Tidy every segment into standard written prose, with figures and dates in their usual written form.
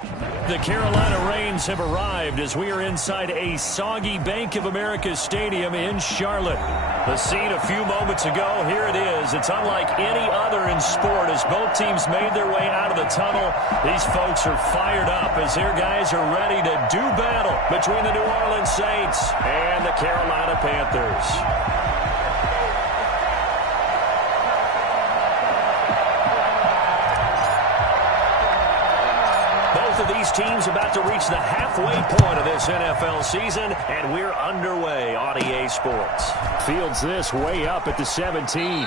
The Carolina Rains have arrived as we are inside a soggy Bank of America Stadium in Charlotte. The scene a few moments ago, here it is. It's unlike any other in sport as both teams made their way out of the tunnel. These folks are fired up as their guys are ready to do battle between the New Orleans Saints and the Carolina Panthers. Both of these teams about to reach the halfway point of this NFL season, and we're underway on EA Sports. Fields this way up at the 17.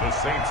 The Saints.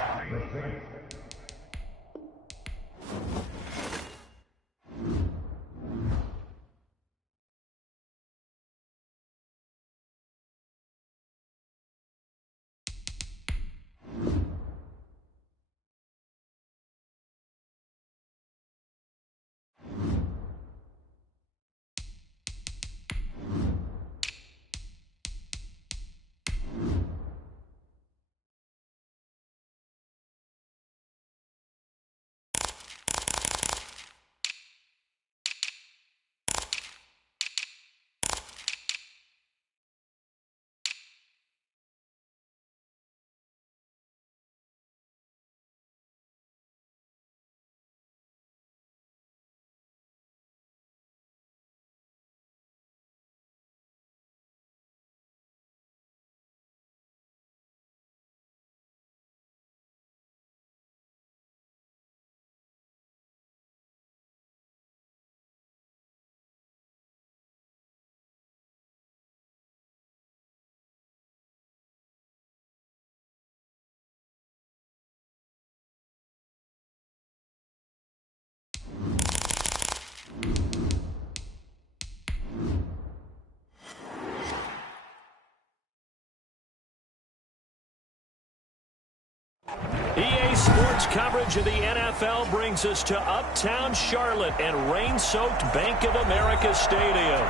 EA Sports coverage of the NFL brings us to uptown Charlotte and rain-soaked Bank of America Stadium.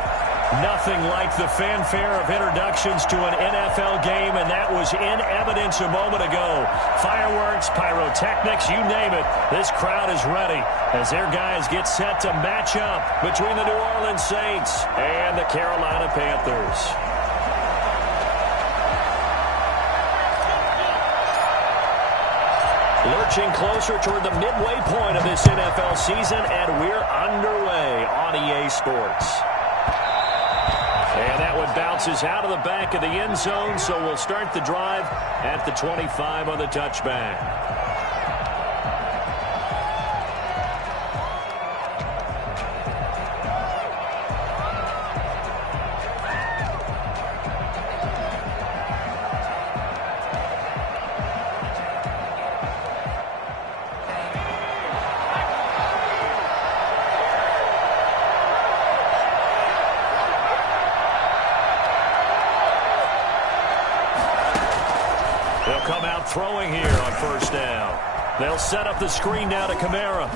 Nothing like the fanfare of introductions to an NFL game, and that was in evidence a moment ago. Fireworks, pyrotechnics, you name it. This crowd is ready as their guys get set to match up between the New Orleans Saints and the Carolina Panthers. Lurching closer toward the midway point of this NFL season, and we're underway on EA Sports. And that one bounces out of the back of the end zone, so we'll start the drive at the 25 on the touchback. They'll come out throwing here on first down. They'll set up the screen now to Kamara.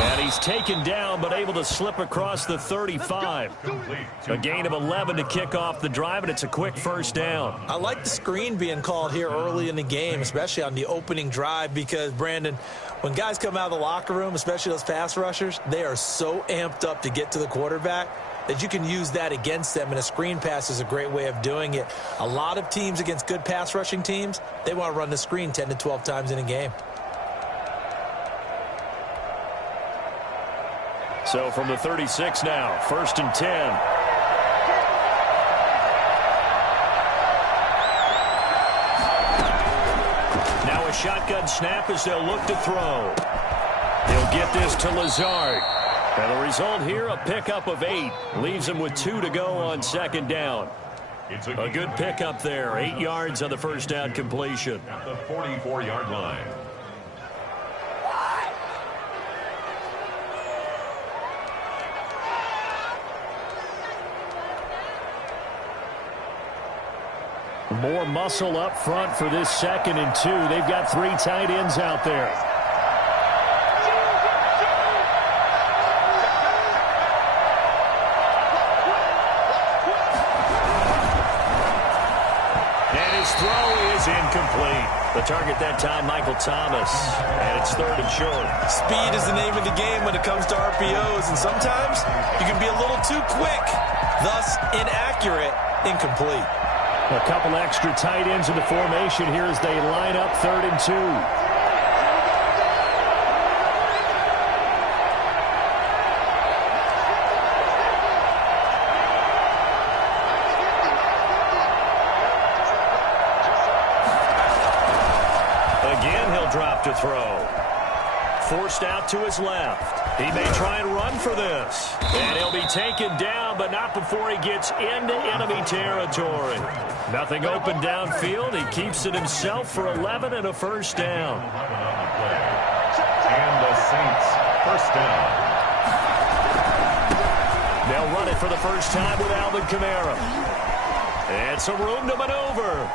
And he's taken down but able to slip across the 35. A gain of 11 to kick off the drive, and it's a quick first down. I like the screen being called here early in the game, especially on the opening drive, because, Brandon, when guys come out of the locker room, especially those pass rushers, they are so amped up to get to the quarterback that you can use that against them, and a screen pass is a great way of doing it. A lot of teams against good pass rushing teams, they want to run the screen 10 to 12 times in a game. So from the 36 now, 1st and 10. Now a shotgun snap as they'll look to throw. He'll get this to Lazard. And the result here, a pickup of 8. Leaves him with 2 to go on second down. A good pickup there. 8 yards on the first down completion. At the 44-yard line. More muscle up front for this 2nd and 2. They've got 3 tight ends out there. Incomplete. The target that time, Michael Thomas, and it's 3rd and short. Speed is the name of the game when it comes to RPOs, and sometimes you can be a little too quick, thus inaccurate, incomplete. A couple extra tight ends in the formation here as they line up 3rd and 2. Drop to throw. Forced out to his left. He may try and run for this. And he'll be taken down, but not before he gets into enemy territory. Nothing open downfield. He keeps it himself for 11 and a first down. And the Saints, first down. They'll run it for the first time with Alvin Kamara. And some room to maneuver.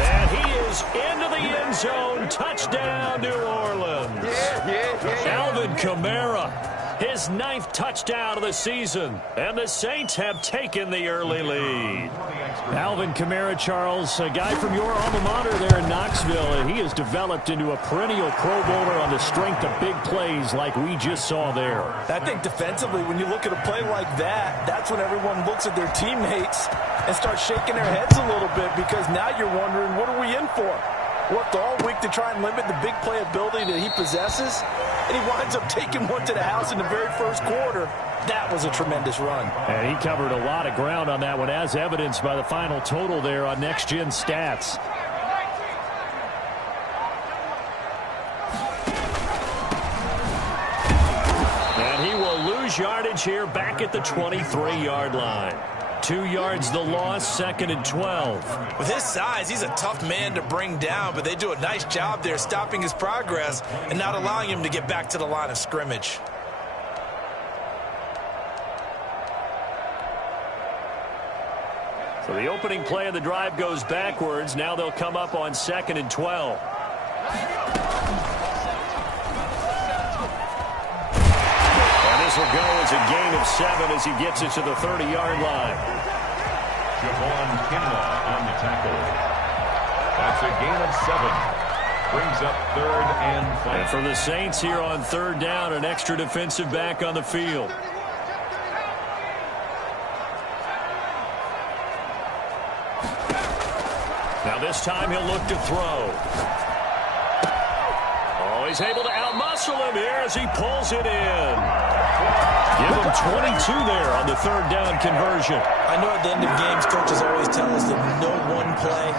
And he is into the end zone. Touchdown, New Orleans. Alvin Kamara, his 9th touchdown of the season. And the Saints have taken the early lead. Alvin Kamara, Charles, a guy from your alma mater there in Knoxville, and he has developed into a perennial Pro Bowler on the strength of big plays like we just saw there. I think defensively, when you look at a play like that, that's when everyone looks at their teammates and starts shaking their heads a little bit, because now you're wondering, what are we in for? Worked all week to try and limit the big play ability that he possesses, and he winds up taking one to the house in the very first quarter. That was a tremendous run. And he covered a lot of ground on that one, as evidenced by the final total there on Next Gen Stats. And he will lose yardage here back at the 23-yard line. 2 yards the loss, 2nd and 12. With his size, he's a tough man to bring down, but they do a nice job there stopping his progress and not allowing him to get back to the line of scrimmage. So the opening play of the drive goes backwards. Now they'll come up on 2nd and 12. This will go as a gain of 7 as he gets it to the 30-yard line. Javon Kinlaw on the tackle. That's a gain of 7. Brings up 3rd and 5. And for the Saints here on 3rd down, an extra defensive back on the field. Now this time he'll look to throw. Oh, he's able to outmuscle him here as he pulls it in. Give him 22 there on the 3rd down conversion. I know at the end of games, coaches always tell us that no one play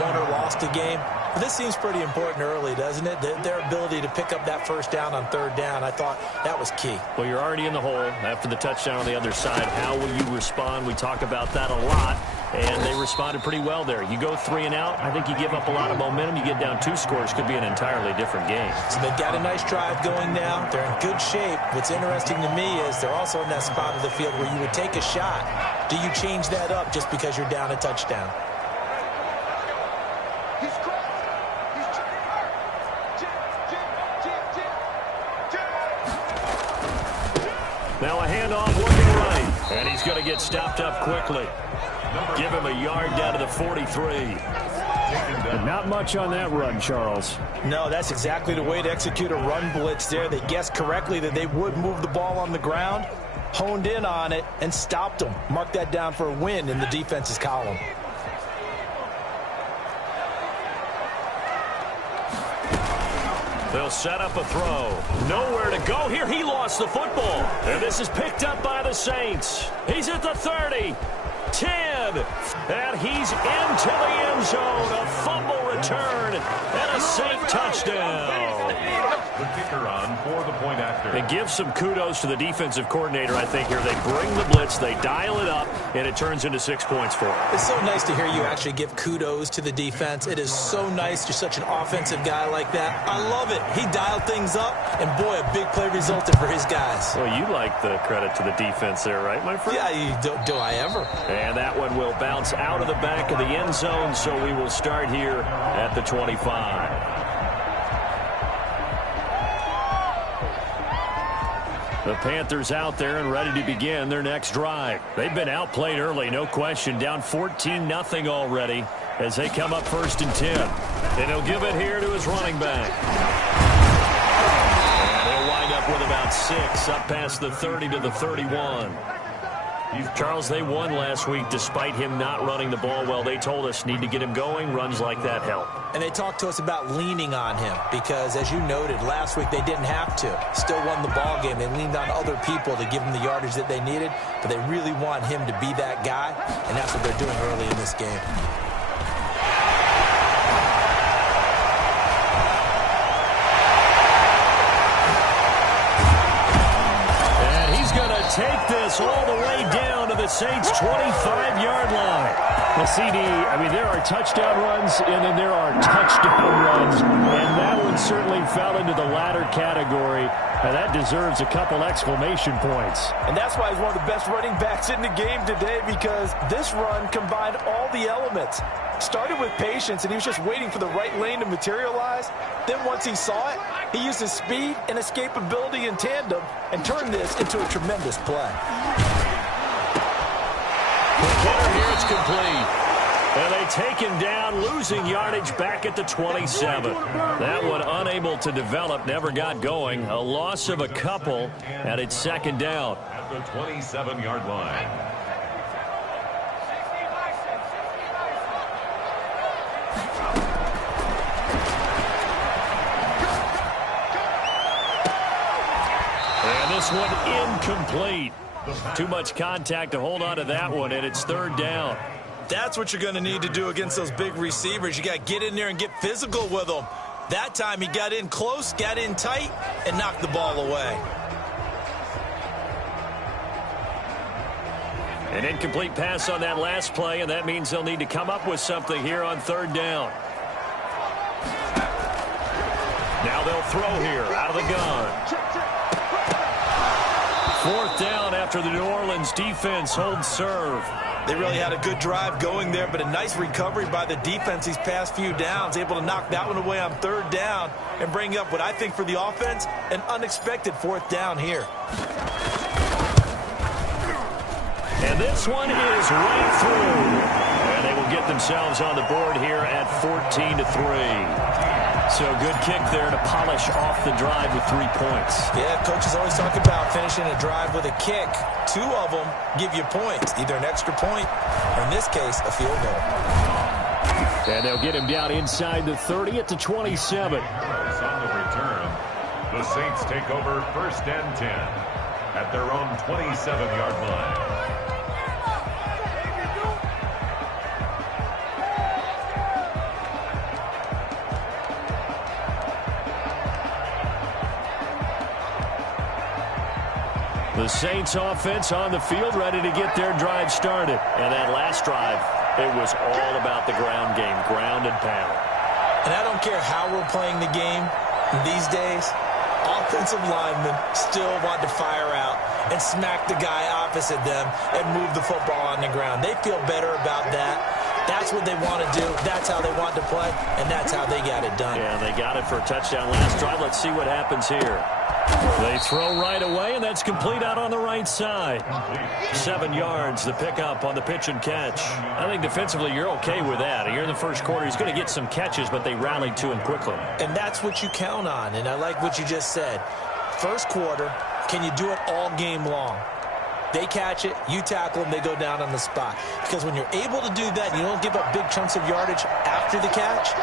won or lost a game. But this seems pretty important early, doesn't it? Their ability to pick up that first down on 3rd down, I thought that was key. Well, you're already in the hole after the touchdown on the other side. How will you respond? We talk about that a lot, and they responded pretty well there. You go 3 and out, I think you give up a lot of momentum. You get down 2 scores, could be an entirely different game. So they've got a nice drive going now. They're in good shape. What's interesting to me is they're also in that spot of the field where you would take a shot. Do you change that up just because you're down a touchdown? Now a handoff looking right, and he's going to get stopped up quickly. Give him a yard down to the 43. Not much on that run, Charles. No, that's exactly the way to execute a run blitz there. They guessed correctly that they would move the ball on the ground, honed in on it, and stopped them. Mark that down for a win in the defense's column. They'll set up a throw. Nowhere to go here. He lost the football. And this is picked up by the Saints. He's at the 30. 10. And he's into the end zone. A fumble return and a safe touchdown. The kicker on for the point after. It gives some kudos to the defensive coordinator, I think, here. They bring the blitz, they dial it up, and it turns into 6 points for him. It's so nice to hear you actually give kudos to the defense. It is so nice. You're such an offensive guy like that. I love it. He dialed things up, and boy, a big play resulted for his guys. Well, you like the credit to the defense there, right, my friend? Yeah, do I ever. And that one will bounce out of the back of the end zone, so we will start here at the 25. The Panthers out there and ready to begin their next drive. They've been outplayed early, no question. Down 14-0 already. as they come up 1st and 10. And he'll give it here to his running back. And he'll wind up with about 6 up past the 30 to the 31. Charles, they won last week despite him not running the ball well. They told us need to get him going. Runs like that help. And they talked to us about leaning on him because, as you noted, last week they didn't have to. Still won the ball game. They leaned on other people to give them the yardage that they needed, but they really want him to be that guy, and that's what they're doing early in this game. Take this all the way down to the Saints' 25-yard line. Well, CD, I mean, there are touchdown runs, and then there are touchdown runs, and that one certainly fell into the latter category, and that deserves a couple exclamation points. And that's why he's one of the best running backs in the game today, because this run combined all the elements. Started with patience, and he was just waiting for the right lane to materialize. Then once he saw it, he used his speed and escapability in tandem and turned this into a tremendous play. Hitter here, it's complete. And they take him down, losing yardage back at the 27. That one unable to develop, never got going. A loss of a couple, and it's 2nd down. At the 27-yard line. This one incomplete. Too much contact to hold on to that one, and it's 3rd down. That's what you're going to need to do against those big receivers. You got to get in there and get physical with them. That time he got in close, got in tight, and knocked the ball away. An incomplete pass on that last play, and that means they'll need to come up with something here on 3rd down. Now they'll throw here out of the gun. 4th down after the New Orleans defense holds serve. They really had a good drive going there, but a nice recovery by the defense these past few downs, able to knock that one away on 3rd down and bring up what I think for the offense, an unexpected 4th down here. And this one is right through. And they will get themselves on the board here at 14-3. So good kick there to polish off the drive with 3 points. Yeah, coaches always talk about finishing a drive with a kick. 2 of them give you points, either an extra point or, in this case, a field goal. And they'll get him down inside the 30 at the 27. On the return, the Saints take over 1st and 10 at their own 27-yard line. The Saints offense on the field, ready to get their drive started. And that last drive, it was all about the ground game, ground and pound. And I don't care how we're playing the game these days, offensive linemen still want to fire out and smack the guy opposite them and move the football on the ground. They feel better about that. That's what they want to do. That's how they want to play, and that's how they got it done. Yeah, they got it for a touchdown last drive. Let's see what happens here. They throw right away, and that's complete out on the right side. 7 yards, the pickup on the pitch and catch. I think defensively you're okay with that. You're in the first quarter. He's going to get some catches, but they rallied to him quickly. And that's what you count on, and I like what you just said. First quarter, can you do it all game long? They catch it, you tackle them, they go down on the spot. Because when you're able to do that and you don't give up big chunks of yardage after the catch,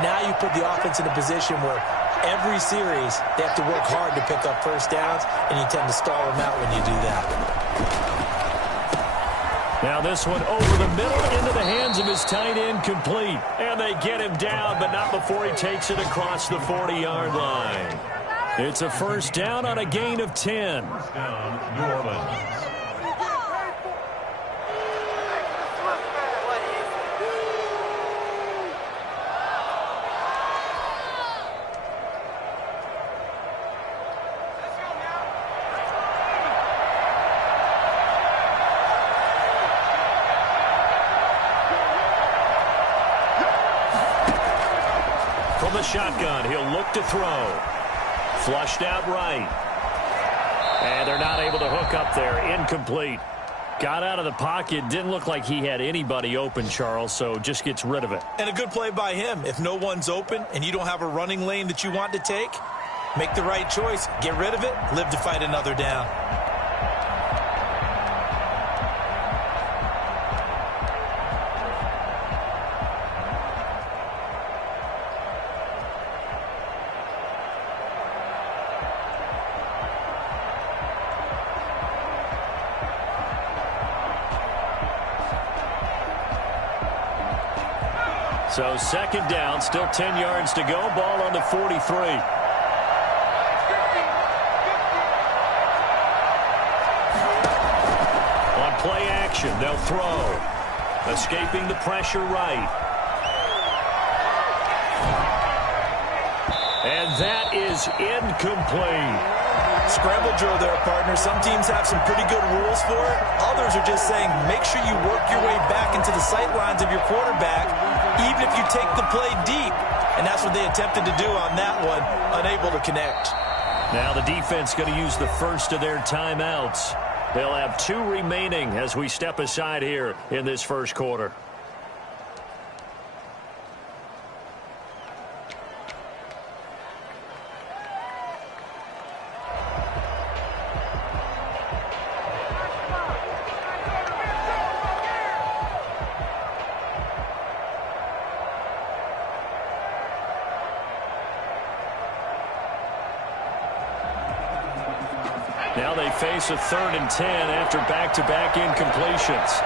now you put the offense in a position where every series they have to work hard to pick up first downs, and you tend to stall them out when you do that. Now this one over the middle into the hands of his tight end, complete. And they get him down, but not before he takes it across the 40-yard line. It's a first down on a gain of 10. First down, New Orleans. From the shotgun, he'll look to throw. Flushed out right. And they're not able to hook up there. Incomplete. Got out of the pocket. Didn't look like he had anybody open, Charles, so just gets rid of it. And a good play by him. If no one's open and you don't have a running lane that you want to take, make the right choice. Get rid of it. Live to fight another down. So second down, still 10 yards to go. Ball on the 43. On play action, they'll throw. Escaping the pressure right. And that is incomplete. Scramble drill there, partner. Some teams have some pretty good rules for it. Others are just saying make sure you work your way back into the sight lines of your quarterback, even if you take the play deep. And that's what they attempted to do on that one, unable to connect. Now the defense going to use the first of their timeouts. They'll have 2 remaining as we step aside here in this first quarter. Now they face a 3rd and 10 after back-to-back incompletions.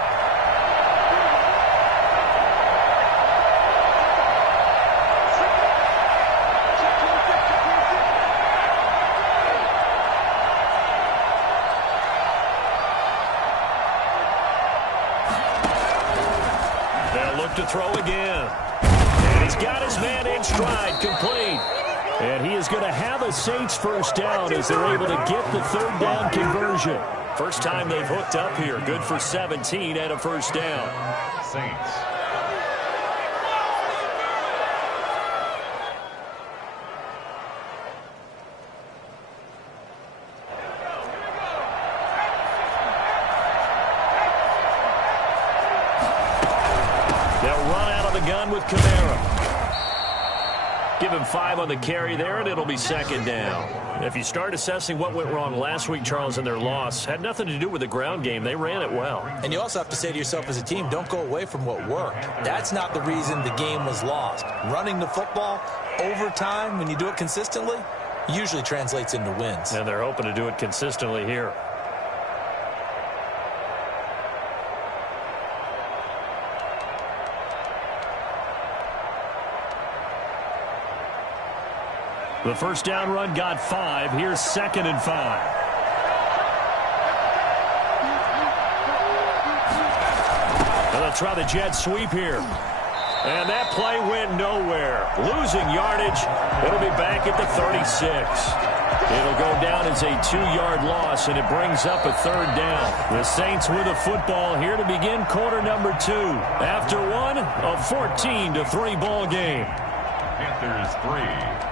They'll look to throw again. And he's got his man in stride, complete. And he is going to have a Saints first down as they're able to get the 3rd down conversion. First time they've hooked up here. Good for 17 and a first down. Saints. They'll run out of the gun with Kamara. Give him 5 on the carry there, and it'll be second down. If you start assessing what went wrong last week, Charles, in their loss, had nothing to do with the ground game. They ran it well. And you also have to say to yourself as a team, don't go away from what worked. That's not the reason the game was lost. Running the football over time, when you do it consistently, usually translates into wins. And they're hoping to do it consistently here. The first down run got 5. Here's 2nd and 5. And they'll try the jet sweep here. And that play went nowhere. Losing yardage. It'll be back at the 36. It'll go down as a 2-yard loss, and it brings up a 3rd down. The Saints with the football here to begin quarter number 2. After one, a 14-3 ball game. Panthers 3.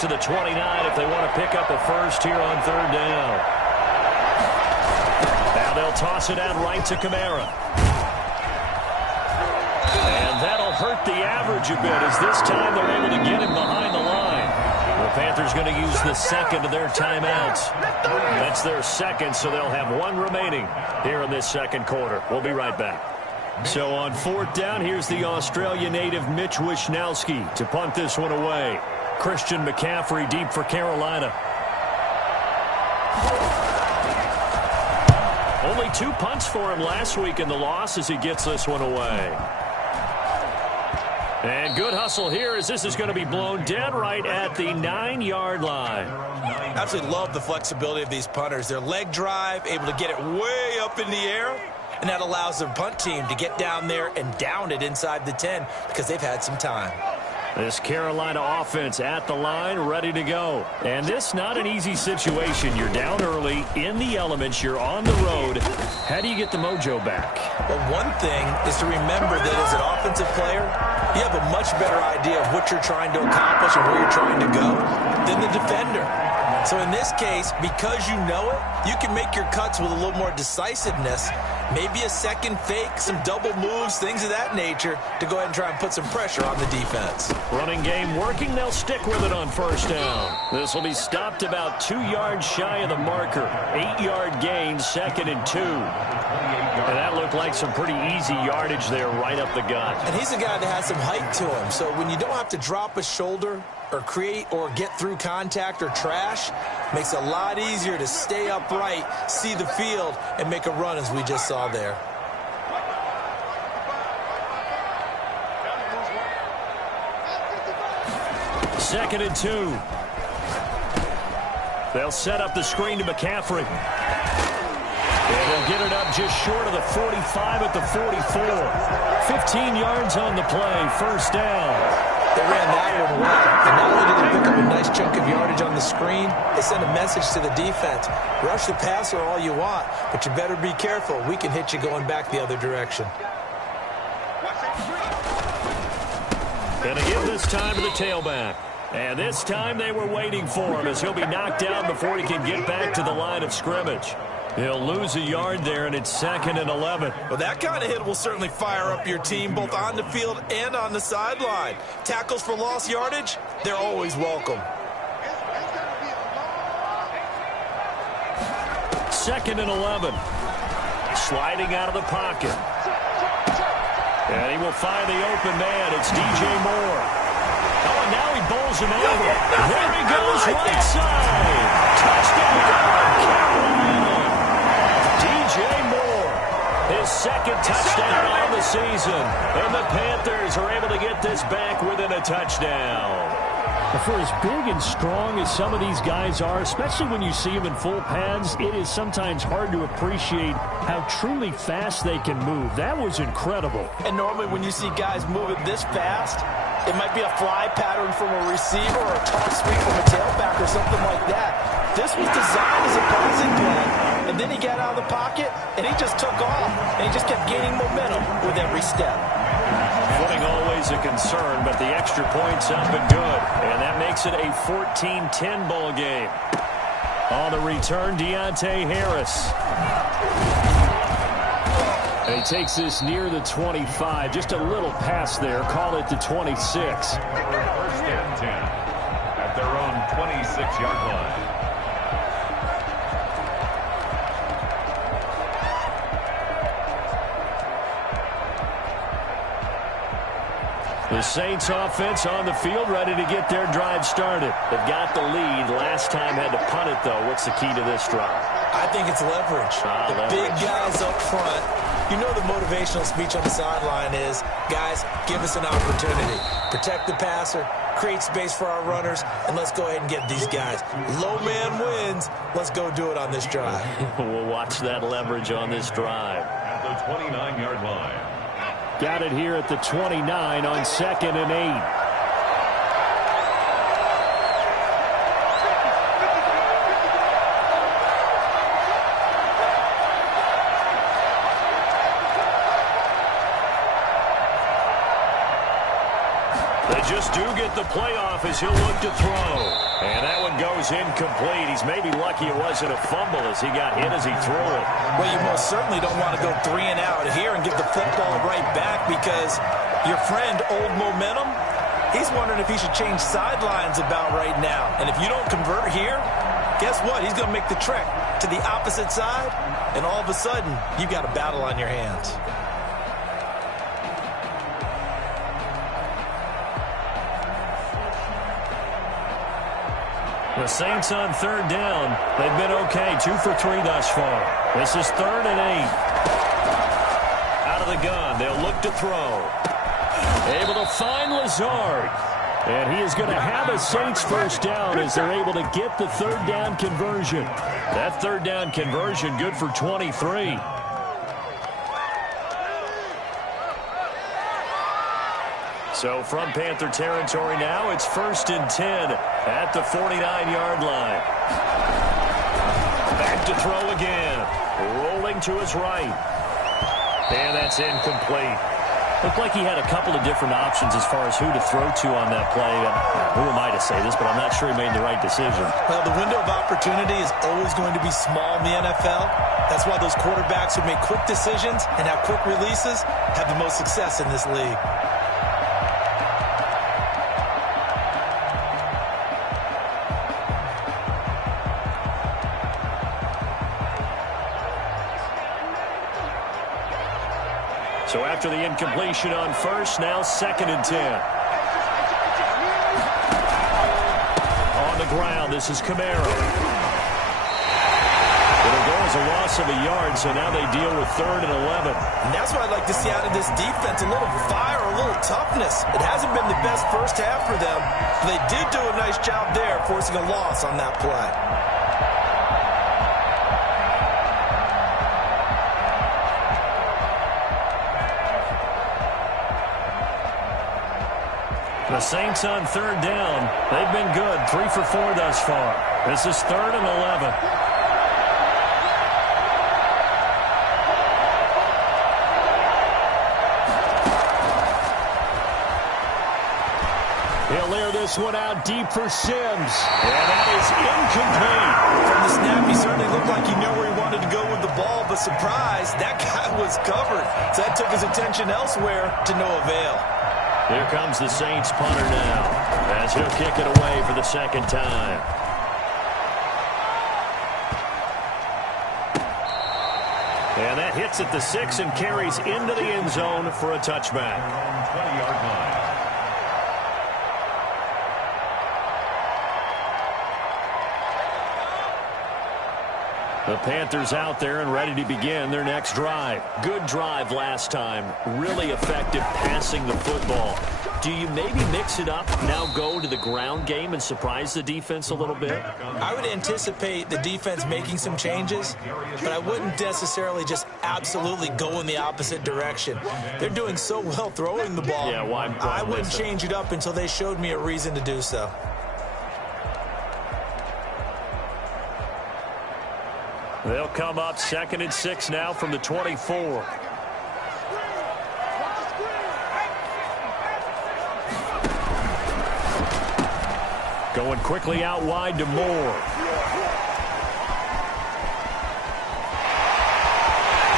To the 29 if they want to pick up a first here on 3rd down. Now they'll toss it out right to Kamara. And that'll hurt the average a bit as this time they're able to get him behind the line. The Panthers going to use the 2nd of their timeouts. That's their 2nd, so they'll have 1 remaining here in this 2nd quarter. We'll be right back. So on 4th down, here's the Australia native Mitch Wishnowski to punt this one away. Christian McCaffrey deep for Carolina. Only 2 punts for him last week in the loss as he gets this one away. And good hustle here as this is going to be blown dead right at the 9-yard line. Absolutely love the flexibility of these punters. Their leg drive, able to get it way up in the air, and that allows the punt team to get down there and down it inside the 10 because they've had some time. This Carolina offense at the line, ready to go. And this not an easy situation. You're down early, in the elements, you're on the road. How do you get the mojo back? Well, one thing is to remember that as an offensive player, you have a much better idea of what you're trying to accomplish and where you're trying to go than the defender. So in this case, because you know it, you can make your cuts with a little more decisiveness. Maybe a second fake, some double moves, things of that nature to go ahead and try and put some pressure on the defense. Running game working. They'll stick with it on first down. This will be stopped about 2 yards shy of the marker. 8-yard gain, 2nd and 2. And that looked like some pretty easy yardage there right up the gut. And he's a guy that has some height to him. So when you don't have to drop a shoulder or create or get through contact or trash, makes it a lot easier to stay upright, see the field, and make a run as we just saw there. Second and 2. They'll set up the screen to McCaffrey. And they'll get it up just short of the 45 at the 44. 15 yards on the play, first down. They ran that one well. And not only did they pick up a nice chunk of yardage on the screen, they sent a message to the defense. Rush the passer all you want, but you better be careful. We can hit you going back the other direction. Going to give this time to the tailback. And this time they were waiting for him as he'll be knocked down before he can get back to the line of scrimmage. He'll lose a yard there, and it's 2nd and 11. Well, that kind of hit will certainly fire up your team both on the field and on the sideline. Tackles for lost yardage, they're always welcome. 2nd and 11. Sliding out of the pocket. And he will find the open man. It's DJ Moore. Oh, and now he bowls him over. There he goes, right side. Touchdown, Carolina. DJ Moore, his 2nd touchdown on the season. And the Panthers are able to get this back within a touchdown. For as big and strong as some of these guys are, especially when you see them in full pads, it is sometimes hard to appreciate how truly fast they can move. That was incredible. And normally when you see guys moving this fast, it might be a fly pattern from a receiver or a toss sweep from a tailback or something like that. This was designed as a passing play, and then he got out of the pocket, and he just took off, and he just kept gaining momentum with every step. Footing always a concern, but the extra point's up and good. And that makes it a 14-10 ball game. On the return, Deontay Harris. And he takes this near the 25. Just a little pass there. Call it the 26. 1st and 10 at their own 26-yard line. The Saints offense on the field, ready to get their drive started. They've got the lead. Last time had to punt it, though. What's the key to this drive? I think it's leverage. The big guys up front. You know the motivational speech on the sideline is, guys, give us an opportunity. Protect the passer, create space for our runners, and let's go ahead and get these guys. Low man wins. Let's go do it on this drive. We'll watch that leverage on this drive. At the 29-yard line. Got it here at the 29 on 2nd and 8. They just do get the playoff as he'll look to throw. And that one goes incomplete. He's maybe lucky it wasn't a fumble as he got hit as he threw it. Well, you most certainly don't want to go 3 and out here and give the football right back because your friend, Old Momentum, he's wondering if he should change sidelines about right now. And if you don't convert here, guess what? He's going to make the trek to the opposite side, and all of a sudden, you've got a battle on your hands. The Saints on 3rd down. They've been okay. 2 for 3 thus far. This is 3rd and 8. Out of the gun. They'll look to throw. Able to find Lazard. And he is going to have a Saints first down as they're able to get the 3rd down conversion. That 3rd down conversion good for 23. So from Panther territory now, it's 1st and 10 at the 49-yard line. Back to throw again. Rolling to his right. And that's incomplete. Looked like he had a couple of different options as far as who to throw to on that play. Who am I to say this, but I'm not sure he made the right decision. Well, the window of opportunity is always going to be small in the NFL. That's why those quarterbacks who make quick decisions and have quick releases have the most success in this league. So after the incompletion on first, now 2nd and 10. On the ground, this is Camaro. It'll go as a loss of a yard, so now they deal with 3rd and 11. And that's what I'd like to see out of this defense, a little fire, a little toughness. It hasn't been the best first half for them, but they did do a nice job there, forcing a loss on that play. The Saints on 3rd down. They've been good. 3 for 4 thus far. This is 3rd and 11. He'll leer this one out deep for Sims. And that is incomplete. From the snap, he certainly looked like he knew where he wanted to go with the ball, but surprise, that guy was covered. So that took his attention elsewhere to no avail. Here comes the Saints punter now, as he'll kick it away for the 2nd time. And that hits at the 6 and carries into the end zone for a touchback. 20-yard line. The Panthers out there and ready to begin their next drive. Good drive last time. Really effective passing the football. Do you maybe mix it up, now go to the ground game and surprise the defense a little bit? I would anticipate the defense making some changes, but I wouldn't necessarily just absolutely go in the opposite direction. They're doing so well throwing the ball. Yeah, why I wouldn't change it up until they showed me a reason to do so. They'll come up 2nd and 6 now from the 24. Going quickly out wide to Moore.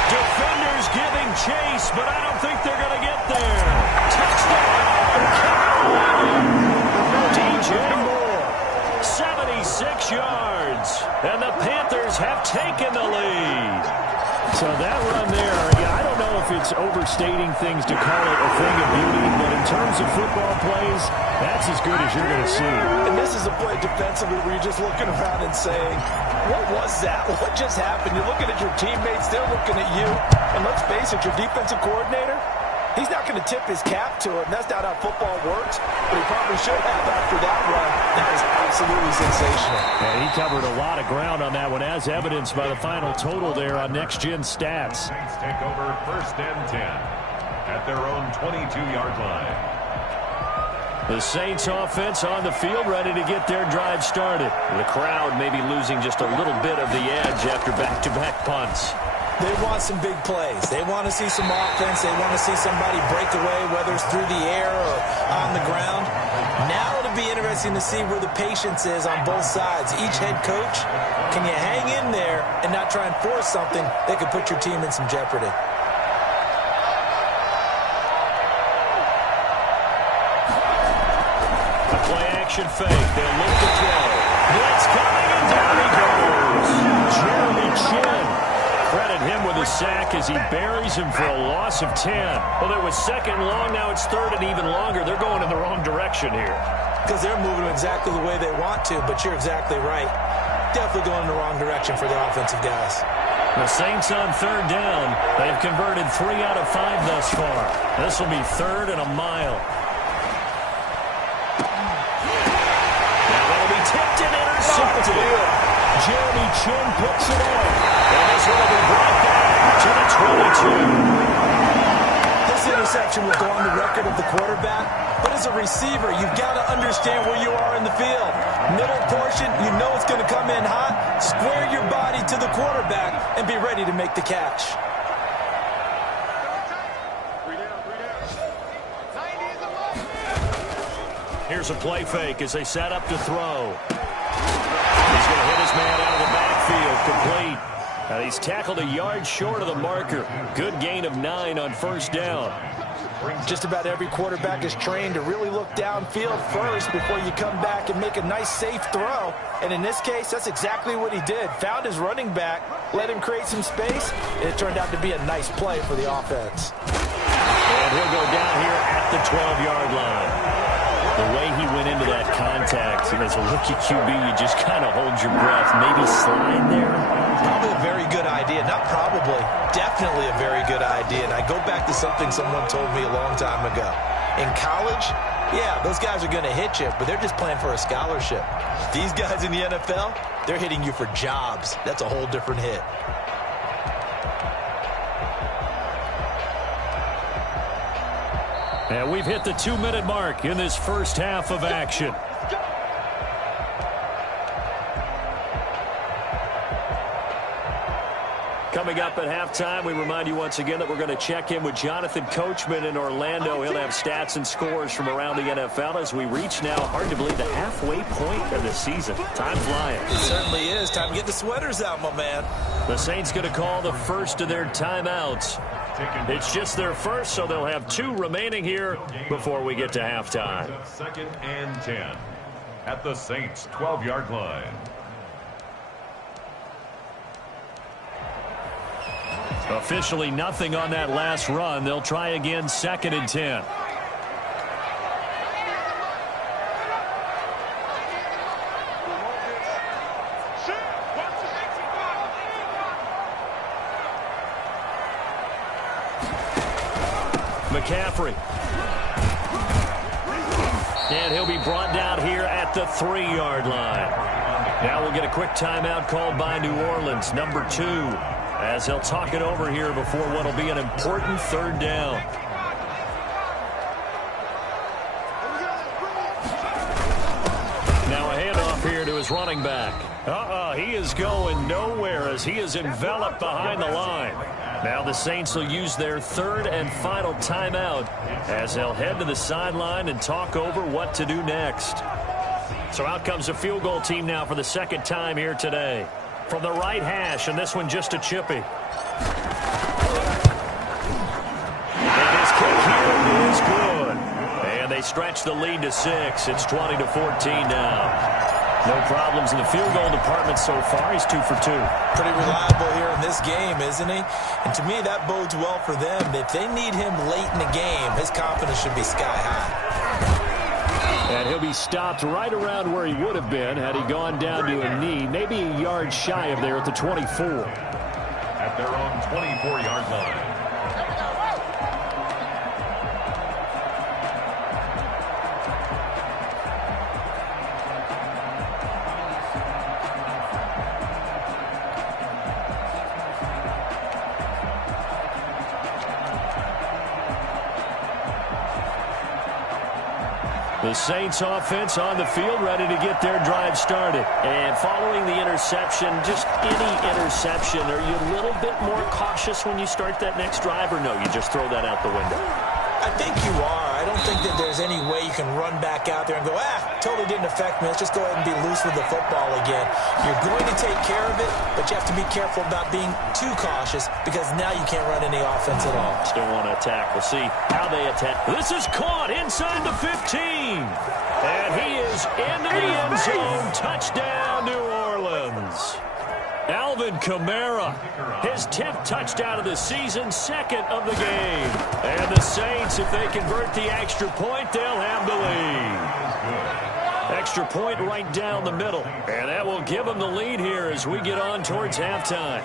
Defenders giving chase, but I don't think they're going to get there. Touchdown, DJ Moore, 76 yards. And the Panthers have taken the lead. So that run there, I don't know if it's overstating things to call it a thing of beauty, but in terms of football plays, that's as good as you're going to see. And this is a play defensively where you're just looking around and saying, what was that? What just happened? You're looking at your teammates, they're looking at you. And let's face it, your defensive coordinator, he's not going to tip his cap to it. And that's not how football works. But he probably should have after that run. That was absolutely sensational. Yeah, he covered a lot of ground on that one, as evidenced by the final total there on Next Gen Stats. Saints take over 1st and 10 at their own 22-yard line. The Saints offense on the field, ready to get their drive started. The crowd may be losing just a little bit of the edge after back-to-back punts. They want some big plays. They want to see some offense. They want to see somebody break away, whether it's through the air or on the ground. Now it'll be interesting to see where the patience is on both sides. Each head coach, can you hang in there and not try and force something that could put your team in some jeopardy? A play-action fake. They'll look to throw. Blitz coming, and down he goes. Jeremy Chin. Credit him with a sack as he buries him for a loss of 10. Well, it was 2nd and long. Now it's 3rd and even longer. They're going in the wrong direction here. Because they're moving exactly the way they want to, but you're exactly right. Definitely going in the wrong direction for the offensive guys. The Saints on 3rd down. They've converted 3 out of 5 thus far. This will be 3rd and a mile. Now that'll be tipped and intercepted. Jeremy Chin picks it up. And this one will be brought back to the 22. This interception will go on the record of the quarterback, but as a receiver, you've got to understand where you are in the field. Middle portion, you know it's going to come in hot. Square your body to the quarterback and be ready to make the catch. Here's a play fake as they set up to throw. He's going to hit his man out of the backfield, complete. Now he's tackled a yard short of the marker. Good gain of 9 on first down. Just about every quarterback is trained to really look downfield first before you come back and make a nice, safe throw. And in this case, that's exactly what he did. Found his running back, let him create some space, and it turned out to be a nice play for the offense. And he'll go down here at the 12-yard line. The way he went into that contact, and as a rookie QB, you just kind of hold your breath. Maybe slide there. Probably a very good idea. Not probably. Definitely a very good idea. And I go back to something someone told me a long time ago. In college, yeah, those guys are going to hit you, but they're just playing for a scholarship. These guys in the NFL, they're hitting you for jobs. That's a whole different hit. And we've hit the 2-minute mark in this first half of action. Coming up at halftime, we remind you once again that we're going to check in with Jonathan Coachman in Orlando. He'll have stats and scores from around the NFL as we reach now, hard to believe, the halfway point of the season. Time flying. It certainly is. Time to get the sweaters out, my man. The Saints going to call the first of their timeouts. It's just their first, so they'll have 2 remaining here before we get to halftime. 2nd and 10 at the Saints' 12-yard line. Officially nothing on that last run. They'll try again, 2nd and 10. McCaffrey. And he'll be brought down here at the 3-yard line. Now we'll get a quick timeout called by New Orleans, number 2, as they'll talk it over here before what will be an important 3rd down. Now a handoff here to his running back. He is going nowhere as he is enveloped behind the line. Now the Saints will use their 3rd and final timeout as they'll head to the sideline and talk over what to do next. So out comes the field goal team now for the 2nd time here today. From the right hash, and this one just a chippy. And his kick here is good. And they stretch the lead to 6. It's 20-14 now. No problems in the field goal department so far. He's 2 for 2. Pretty reliable here in this game, isn't he? And to me, that bodes well for them. If they need him late in the game, his confidence should be sky high. And he'll be stopped right around where he would have been had he gone down to a knee, maybe a yard shy of there at the 24. At their own 24-yard line. The Saints offense on the field, ready to get their drive started. And following the interception, just any interception, are you a little bit more cautious when you start that next drive, or no, you just throw that out the window? I think you are. I don't think that there's any way you can run back out there and go, totally didn't affect me. Let's just go ahead and be loose with the football again. You're going to take care of it, but you have to be careful about being too cautious because now you can't run any offense at all. Still want to attack. We'll see how they attack. This is caught inside the 15. And he is into the end zone. Touchdown, New Orleans. Alvin Kamara, his 10th touchdown of the season, 2nd of the game. And the Saints, if they convert the extra point, they'll have the lead. Extra point right down the middle. And that will give them the lead here as we get on towards halftime.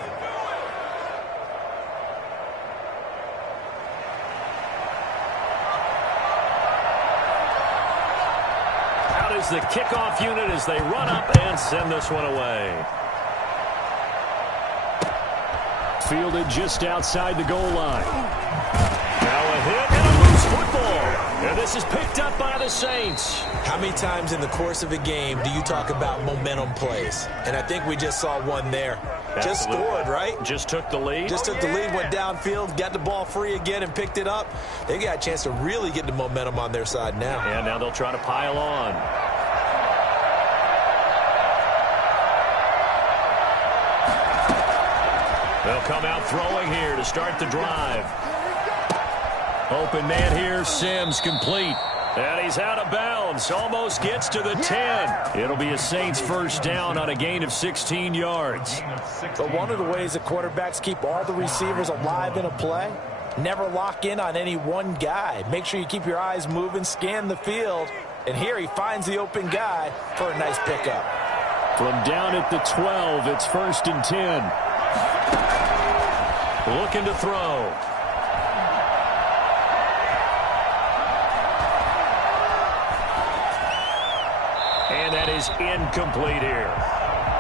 Out is the kickoff unit as they run up and send this one away. Fielded just outside the goal line. Now a hit and a football. And this is picked up by the Saints. How many times in the course of a game do you talk about momentum plays? And I think we just saw one there. Just scored, right? Just took the lead. Just took the lead, went downfield, got the ball free again and picked it up. They got a chance to really get the momentum on their side now. And now they'll try to pile on. They'll come out throwing here to start the drive. Open man here, Sims complete. And he's out of bounds. Almost gets to the 10. It'll be a Saints first down on a gain of 16 yards. But one of the ways that quarterbacks keep all the receivers alive in a play, never lock in on any one guy. Make sure you keep your eyes moving, scan the field. And here he finds the open guy for a nice pickup. From down at the 12, it's 1st and 10. Looking to throw. And that is incomplete here.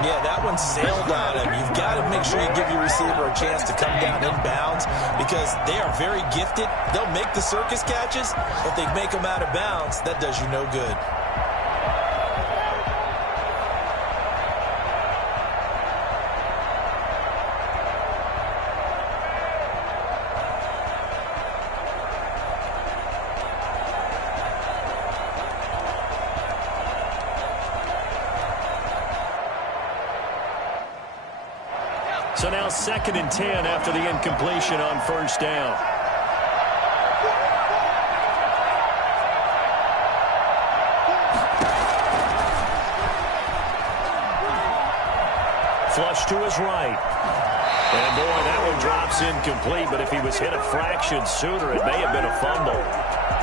Yeah, that one sailed on him. You've got to make sure you give your receiver a chance to come down inbounds because they are very gifted. They'll make the circus catches, but they make them out of bounds. That does you no good. So now 2nd and 10 after the incompletion on first down. Flush to his right. And boy, that one drops incomplete, but if he was hit a fraction sooner, it may have been a fumble.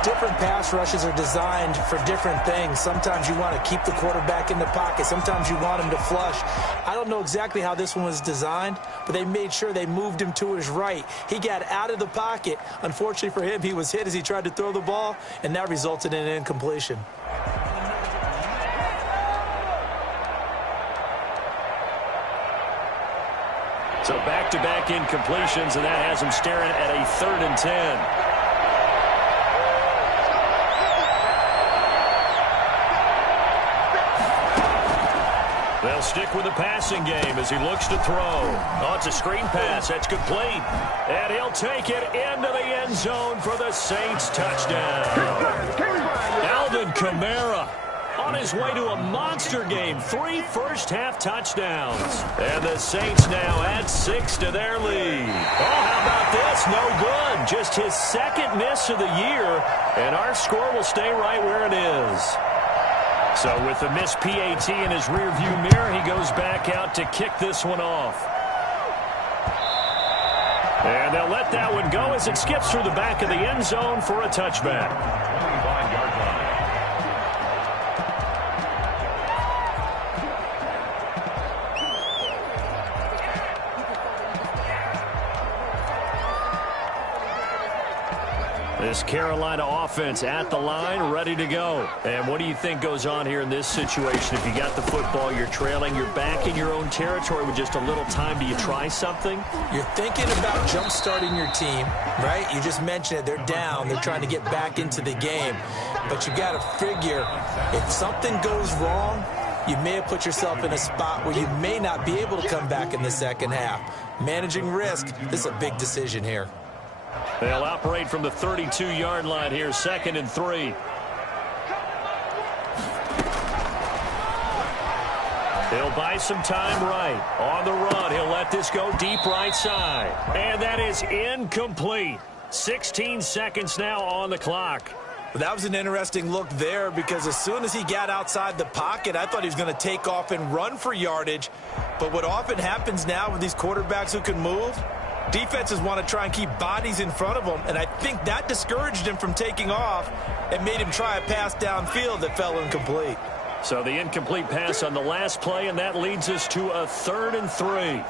Different pass rushes are designed for different things. Sometimes you want to keep the quarterback in the pocket. Sometimes you want him to flush. I don't know exactly how this one was designed, but they made sure they moved him to his right. He got out of the pocket. Unfortunately for him, he was hit as he tried to throw the ball, and that resulted in an incompletion. So back-to-back incompletions, and that has him staring at a 3rd and 10. They'll stick with the passing game as he looks to throw. Oh, it's a screen pass. That's complete. And he'll take it into the end zone for the Saints touchdown. Alvin Kamara on his way to a monster game. 3 first-half touchdowns. And the Saints now add 6 to their lead. Oh, how about this? No good. Just his 2nd miss of the year. And our score will stay right where it is. So with the missed PAT in his rearview mirror, he goes back out to kick this one off. And they'll let that one go as it skips through the back of the end zone for a touchback. 25-yard line. This Carolina offense at the line, ready to go. And what do you think goes on here in this situation? If you got the football, you're trailing, you're back in your own territory with just a little time. Do you try something? You're thinking about jump-starting your team, right? You just mentioned it. They're down. They're trying to get back into the game. But you got to figure, if something goes wrong, you may have put yourself in a spot where you may not be able to come back in the second half. Managing risk, this is a big decision here. They'll operate from the 32-yard line here, 2nd and 3. He'll buy some time right. On the run, he'll let this go deep right side. And that is incomplete. 16 seconds now on the clock. That was an interesting look there because as soon as he got outside the pocket, I thought he was going to take off and run for yardage. But what often happens now with these quarterbacks who can move, defenses want to try and keep bodies in front of them, and I think that discouraged him from taking off and made him try a pass downfield that fell incomplete. So the incomplete pass on the last play, and that leads us to a 3rd and 3.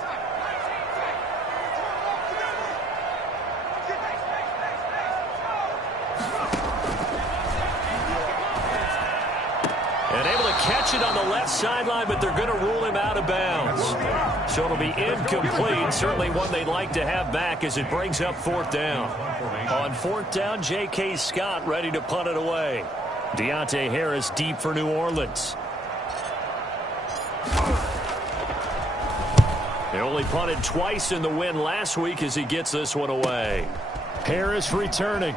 And able to catch it on the left sideline, but they're going to rule him out of bounds. So it'll be incomplete. Certainly one they'd like to have back as it brings up fourth down. On fourth down, J.K. Scott ready to punt it away. Deontay Harris deep for New Orleans. They only punted twice in the win last week as he gets this one away. Harris returning.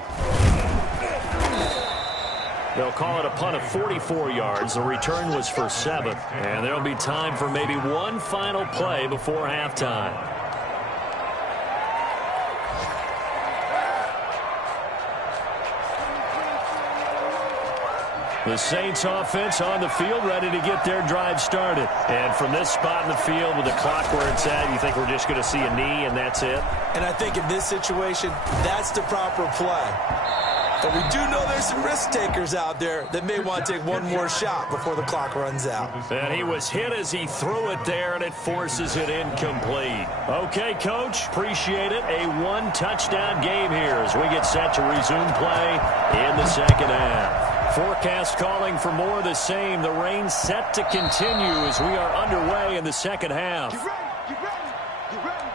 They'll call it a punt of 44 yards. The return was for 7. And there'll be time for maybe one final play before halftime. The Saints offense on the field ready to get their drive started. And from this spot in the field with the clock where it's at, you think we're just going to see a knee and that's it? And I think in this situation, that's the proper play. But we do know there's some risk takers out there that may want to take one more shot before the clock runs out. And he was hit as he threw it there, and it forces it incomplete. Okay, Coach, appreciate it. A one-touchdown game here as we get set to resume play in the second half. Forecast calling for more of the same. The rain set to continue as we are underway in the second half. Get ready, get ready, get ready.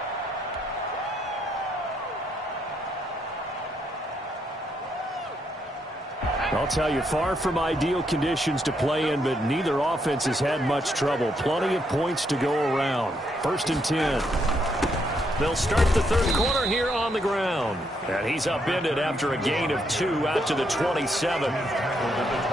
I'll tell you, far from ideal conditions to play in, but neither offense has had much trouble. Plenty of points to go around. 1st and 10. They'll start the third quarter here on the ground. And he's upended after a gain of 2 out to the 27.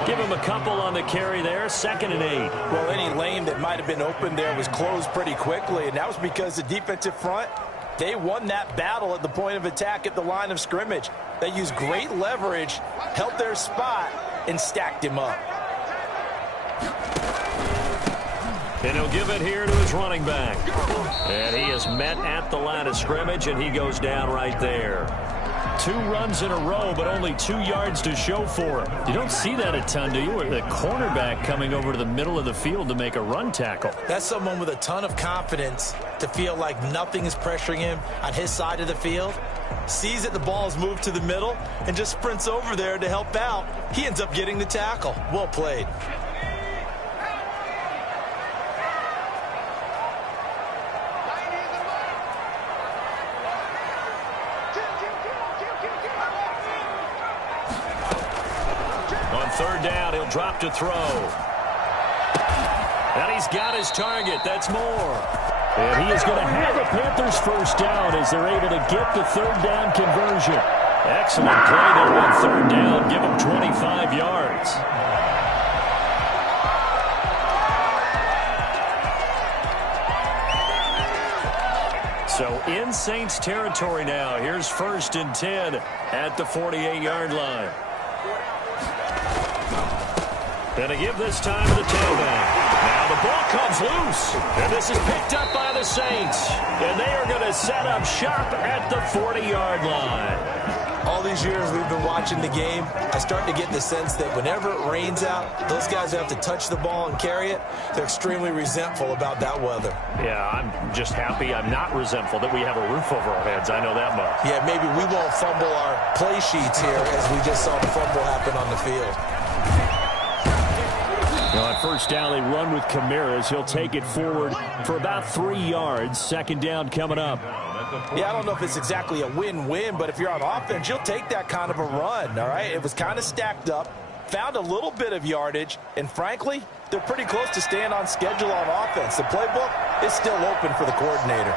Give him a couple on the carry there. 2nd and 8. Well, any lane that might have been open there was closed pretty quickly, and that was because the defensive front, they won that battle at the point of attack at the line of scrimmage. They used great leverage, held their spot, and stacked him up. And he'll give it here to his running back. And he is met at the line of scrimmage, and he goes down right there. 2 runs in a row, but only 2 yards to show for it. You don't see that a ton, do you? The cornerback coming over to the middle of the field to make a run tackle. That's someone with a ton of confidence to feel like nothing is pressuring him on his side of the field. Sees that the ball is moved to the middle and just sprints over there to help out. He ends up getting the tackle. Well played. On 3rd down, he'll drop to throw. And he's got his target. That's more. And he is going to have the Panthers first down as they're able to get the 3rd down conversion. Excellent play there on 3rd down. Give him 25 yards. So in Saints territory now. Here's 1st and 10 at the 48-yard line. And to give this time to the tailback. Now the ball comes loose. And this is picked up by the Saints. And they are going to set up shop at the 40-yard line. All these years we've been watching the game, I start to get the sense that whenever it rains out, those guys who have to touch the ball and carry it, they're extremely resentful about that weather. Yeah, I'm just happy I'm not resentful that we have a roof over our heads. I know that much. Yeah, maybe we won't fumble our play sheets here as we just saw the fumble happen on the field. On 1st down, they run with Kamara. He'll take it forward for about 3 yards. 2nd down coming up. Yeah, I don't know if it's exactly a win-win, but if you're on offense, you'll take that kind of a run, all right? It was kind of stacked up, found a little bit of yardage, and frankly, they're pretty close to staying on schedule on offense. The playbook is still open for the coordinator.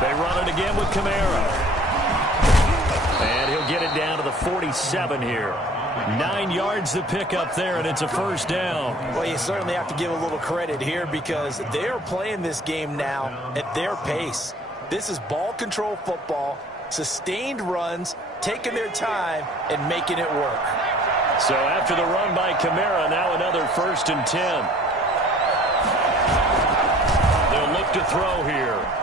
They run it again with Kamara. And he'll get it down to the 47 here. 9 yards to pick up there, and it's a 1st down. Well, you certainly have to give a little credit here because they're playing this game now at their pace. This is ball control football, sustained runs, taking their time, and making it work. So after the run by Kamara, now another 1st and 10. They'll look to throw here.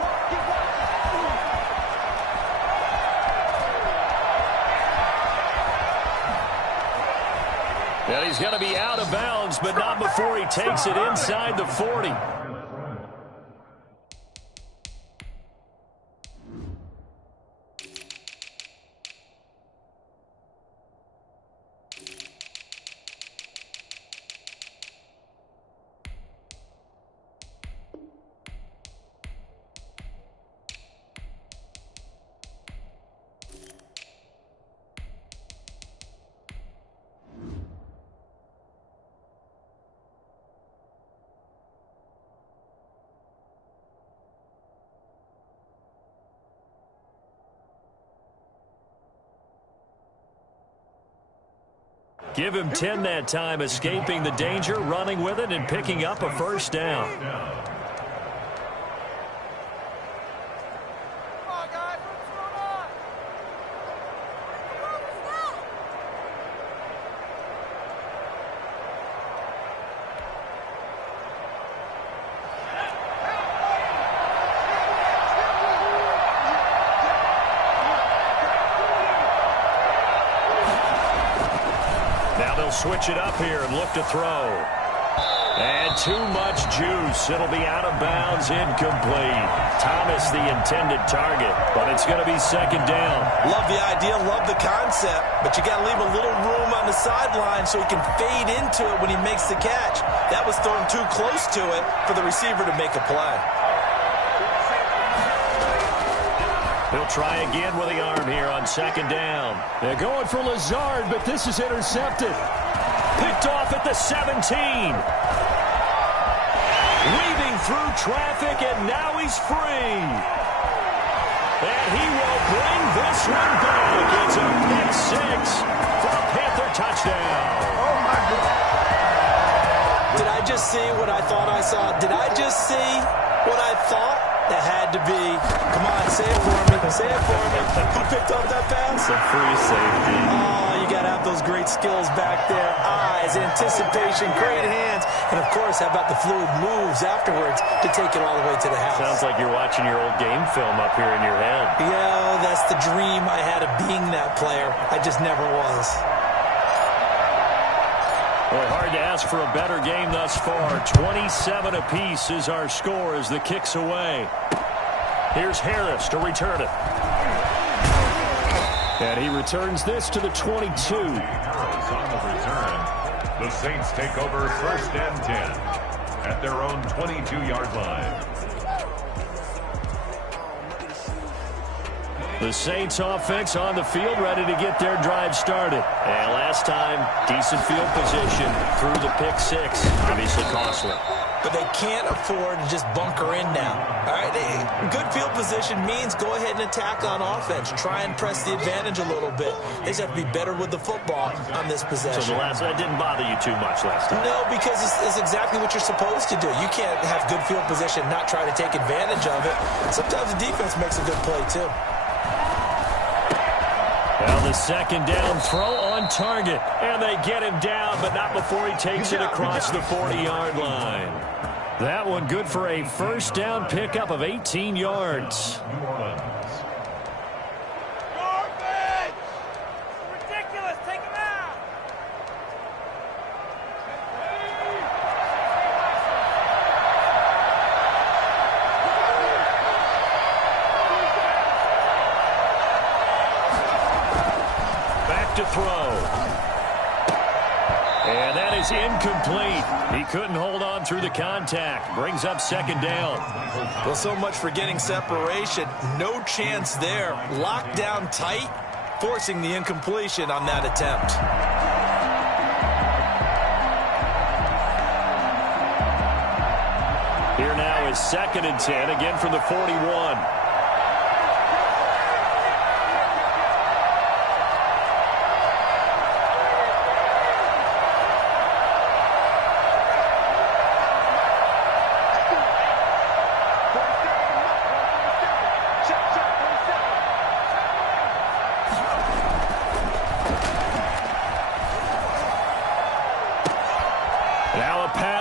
And he's going to be out of bounds, but not before he takes it inside the 40. Give him 10 that time, escaping the danger, running with it, and picking up a first down. Switch it up here and look to throw. And too much juice. It'll be out of bounds, incomplete. Thomas the intended target, but it's going to be second down. Love the idea, love the concept, but you got to leave a little room on the sideline so he can fade into it when he makes the catch. That was thrown too close to it for the receiver to make a play. He'll try again with the arm here on second down. They're going for Lazard, but this is intercepted. Picked off at the 17. Weaving through traffic, and now he's free. And he will bring this one back. It's a pick six for a Panther touchdown. Oh, my God. Did I just see what I thought I saw? Did I just see what I thought? That had to be. Come on, say it for me. Say it for me. Who picked up that pass? It's a free safety. Oh, you got to have those great skills back there. Eyes, anticipation, great hands. And, of course, how about the fluid moves afterwards to take it all the way to the house? Sounds like you're watching your old game film up here in your head. Yeah, that's the dream I had of being that player. I just never was. Well, hard to ask for a better game thus far. 27 apiece is our score as the kick's away. Here's Harris to return it. And he returns this to the 22. On the return, the Saints take over first and 10 at their own 22-yard line. The Saints offense on the field, ready to get their drive started. And last time, decent field position through the pick six. Obviously costly. But they can't afford to just bunker in now. All right, good field position means go ahead and attack on offense. Try and press the advantage a little bit. They just have to be better with the football on this possession. So that didn't bother you too much last time? No, because it's exactly what you're supposed to do. You can't have good field position and not try to take advantage of it. Sometimes the defense makes a good play, too. Well, the second down throw on target. And they get him down, but not before he takes it across the 40-yard line. That one good for a first down pickup of 18 yards. New Orleans. Garbage! Ridiculous! Take him out! Back to throw. And that is incomplete. He couldn't hold on through the contact. Brings up second down. Well, so much for getting separation. No chance there. Locked down tight, forcing the incompletion on that attempt. Here now is second and 10, again from the 41.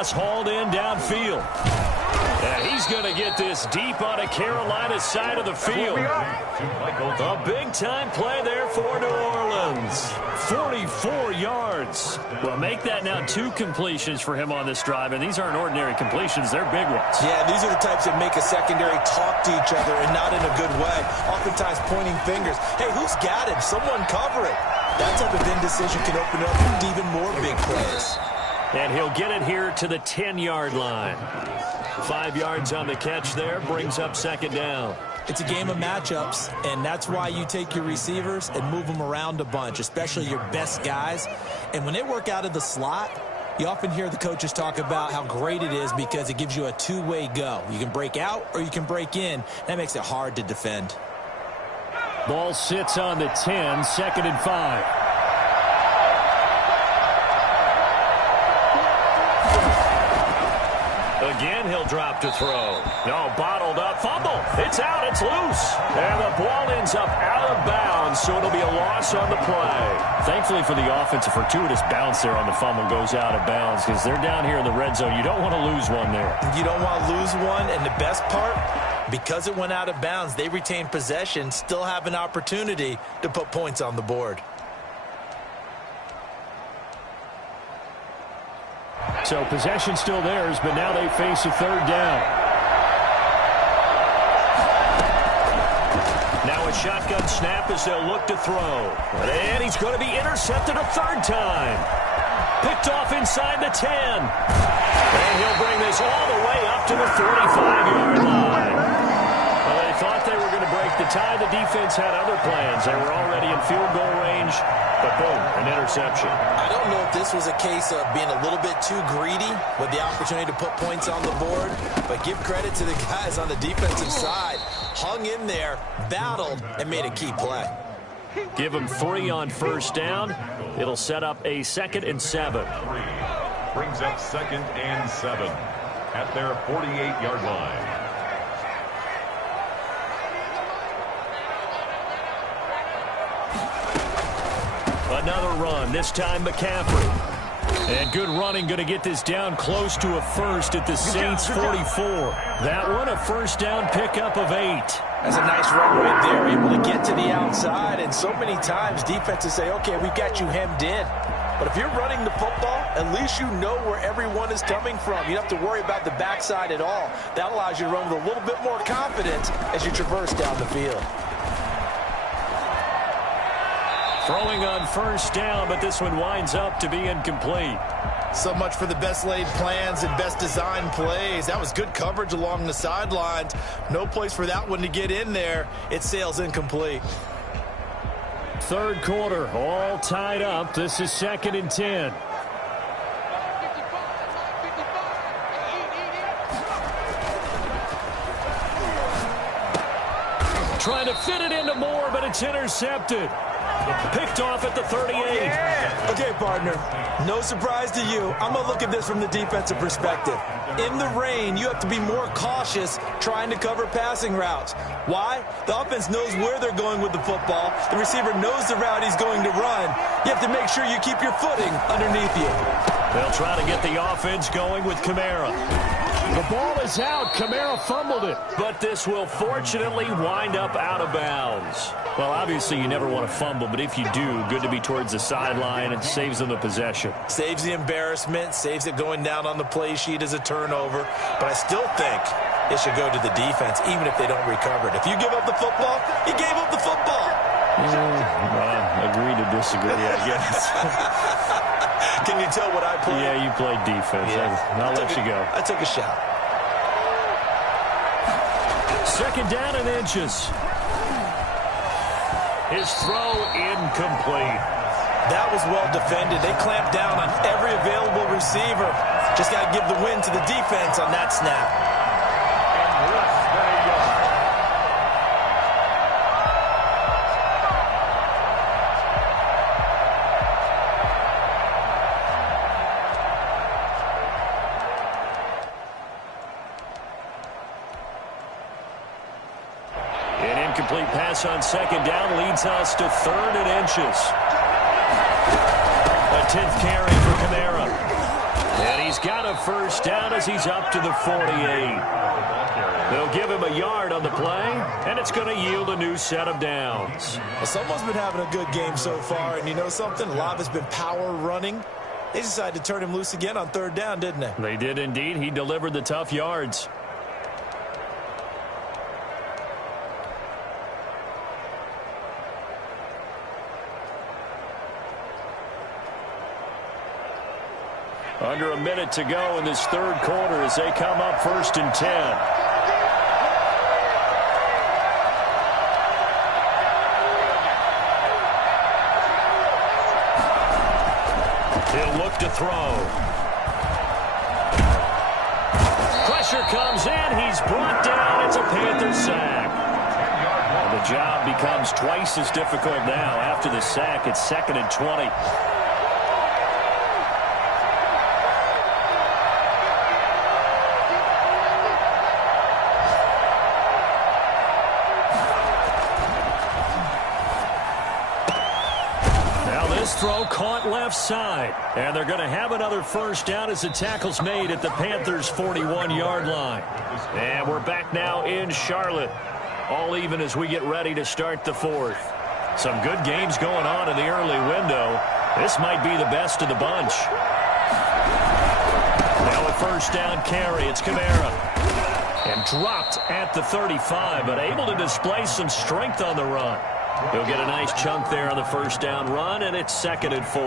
Hauled in downfield. And he's going to get this deep on a Carolina side of the field. A big-time play there for New Orleans. 44 yards. Well, make that now 2 completions for him on this drive, and these aren't ordinary completions. They're big ones. Yeah, these are the types that make a secondary talk to each other and not in a good way. Oftentimes pointing fingers. Hey, who's got him? Someone cover it. That type of indecision can open up even more big plays. And he'll get it here to the 10-yard line. 5 yards on the catch there, brings up second down. It's a game of matchups, and that's why you take your receivers and move them around a bunch, especially your best guys. And when they work out of the slot, you often hear the coaches talk about how great it is because it gives you a two-way go. You can break out or you can break in. That makes it hard to defend. Ball sits on the 10, second and 5. Again, he'll drop to throw. No, bottled up. Fumble. It's out. It's loose. And the ball ends up out of bounds, so it'll be a loss on the play. Thankfully for the offense, a fortuitous bounce there on the fumble goes out of bounds because they're down here in the red zone. You don't want to lose one there. You don't want to lose one, and the best part, because it went out of bounds, they retain possession, still have an opportunity to put points on the board. So possession still theirs, but now they face a third down. Now a shotgun snap as they'll look to throw. And he's going to be intercepted a third time. Picked off inside the 10. And he'll bring this all the way up to the 45-yard line. Well, they thought they were going to break the tie. The defense had other plans. They were already in field goal range. But boom, an interception. I don't know if this was a case of being a little bit too greedy with the opportunity to put points on the board, but give credit to the guys on the defensive side. Hung in there, battled, and made a key play. Give them 3 on first down. It'll set up a 2nd and 7. Brings up 2nd and 7 at their 48-yard line. Another run, this time McCaffrey. And good running, going to get this down close to a first at the Saints 44. That one, a first down pickup of 8. That's a nice run right there, able to get to the outside. And so many times defenses say, okay, we've got you hemmed in. But if you're running the football, at least you know where everyone is coming from. You don't have to worry about the backside at all. That allows you to run with a little bit more confidence as you traverse down the field. Throwing on first down, but this one winds up to be incomplete. So much for the best laid plans and best designed plays. That was good coverage along the sidelines. No place for that one to get in there. It sails incomplete. Third quarter, all tied up. This is 2nd and 10. Trying to fit it into Moore, but it's intercepted. Picked off at the 38. Okay, partner, no surprise to you. I'm going to look at this from the defensive perspective. In the rain, you have to be more cautious trying to cover passing routes. Why? The offense knows where they're going with the football. The receiver knows the route he's going to run. You have to make sure you keep your footing underneath you. They'll try to get the offense going with Kamara. The ball is out. Kamara fumbled it. But this will fortunately wind up out of bounds. Well, obviously you never want to fumble, but if you do, good to be towards the sideline and saves them the possession. Saves the embarrassment, saves it going down on the play sheet as a turnover. But I still think it should go to the defense, even if they don't recover it. If you give up the football, you gave up the football. Agree to disagree, I guess. Can you tell what I played? Yeah, you played defense. Yeah. I'll let you go. I took a shot. 2nd down and inches. His throw incomplete. That was well defended. They clamped down on every available receiver. Just got to give the win to the defense on that snap. Incomplete pass on 2nd down leads us to 3rd and inches. A 10th carry for Kamara. And he's got a first down as he's up to the 48. They'll give him a yard on the play, and it's going to yield a new set of downs. Well, someone's been having a good game so far, and you know something? A lot has been power running. They decided to turn him loose again on 3rd down, didn't they? They did indeed. He delivered the tough yards. Under a minute to go in this third quarter as they come up 1st and 10. He'll look to throw. Pressure comes in. He's brought down. It's a Panther sack. The job becomes twice as difficult now. After the sack, it's 2nd and 20. This throw caught left side. And they're going to have another first down as the tackle's made at the Panthers' 41-yard line. And we're back now in Charlotte. All even as we get ready to start the fourth. Some good games going on in the early window. This might be the best of the bunch. Now a first down carry. It's Kamara. And dropped at the 35, but able to display some strength on the run. He'll get a nice chunk there on the first down run, and it's 2nd and 4.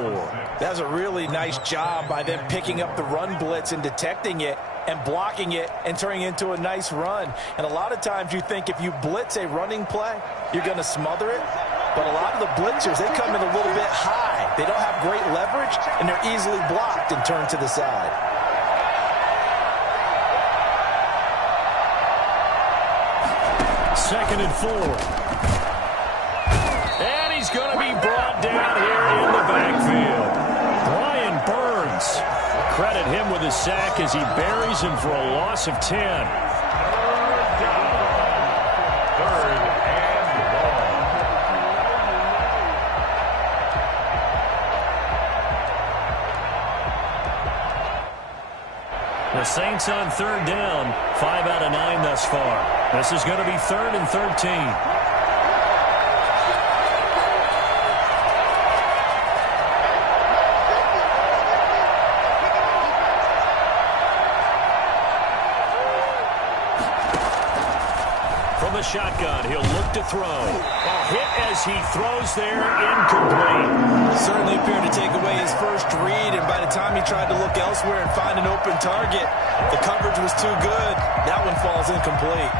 That's a really nice job by them picking up the run blitz and detecting it and blocking it and turning it into a nice run. And a lot of times you think if you blitz a running play, you're going to smother it. But a lot of the blitzers, they come in a little bit high. They don't have great leverage, and they're easily blocked and turned to the side. Second and 4. And he's going to be brought down here in the backfield. Brian Burns. Credit him with a sack as he buries him for a loss of 10. Third and long. The Saints on third down. 5 out of 9 thus far. This is going to be 3rd and 13. From the shotgun, he'll look to throw. A hit as he throws there, incomplete. Certainly appeared to take away his first read, and by the time he tried to look elsewhere and find an open target, the coverage was too good. That one falls incomplete.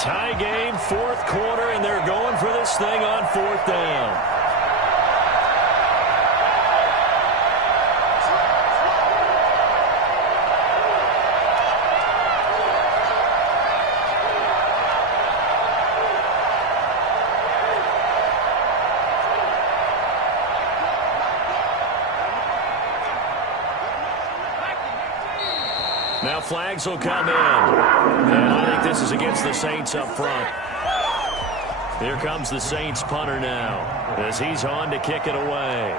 Tie game, 4th quarter, and they're going for this thing on 4th down. Now flags will come in. And I think this is against the Saints up front. Here comes the Saints punter now as he's on to kick it away.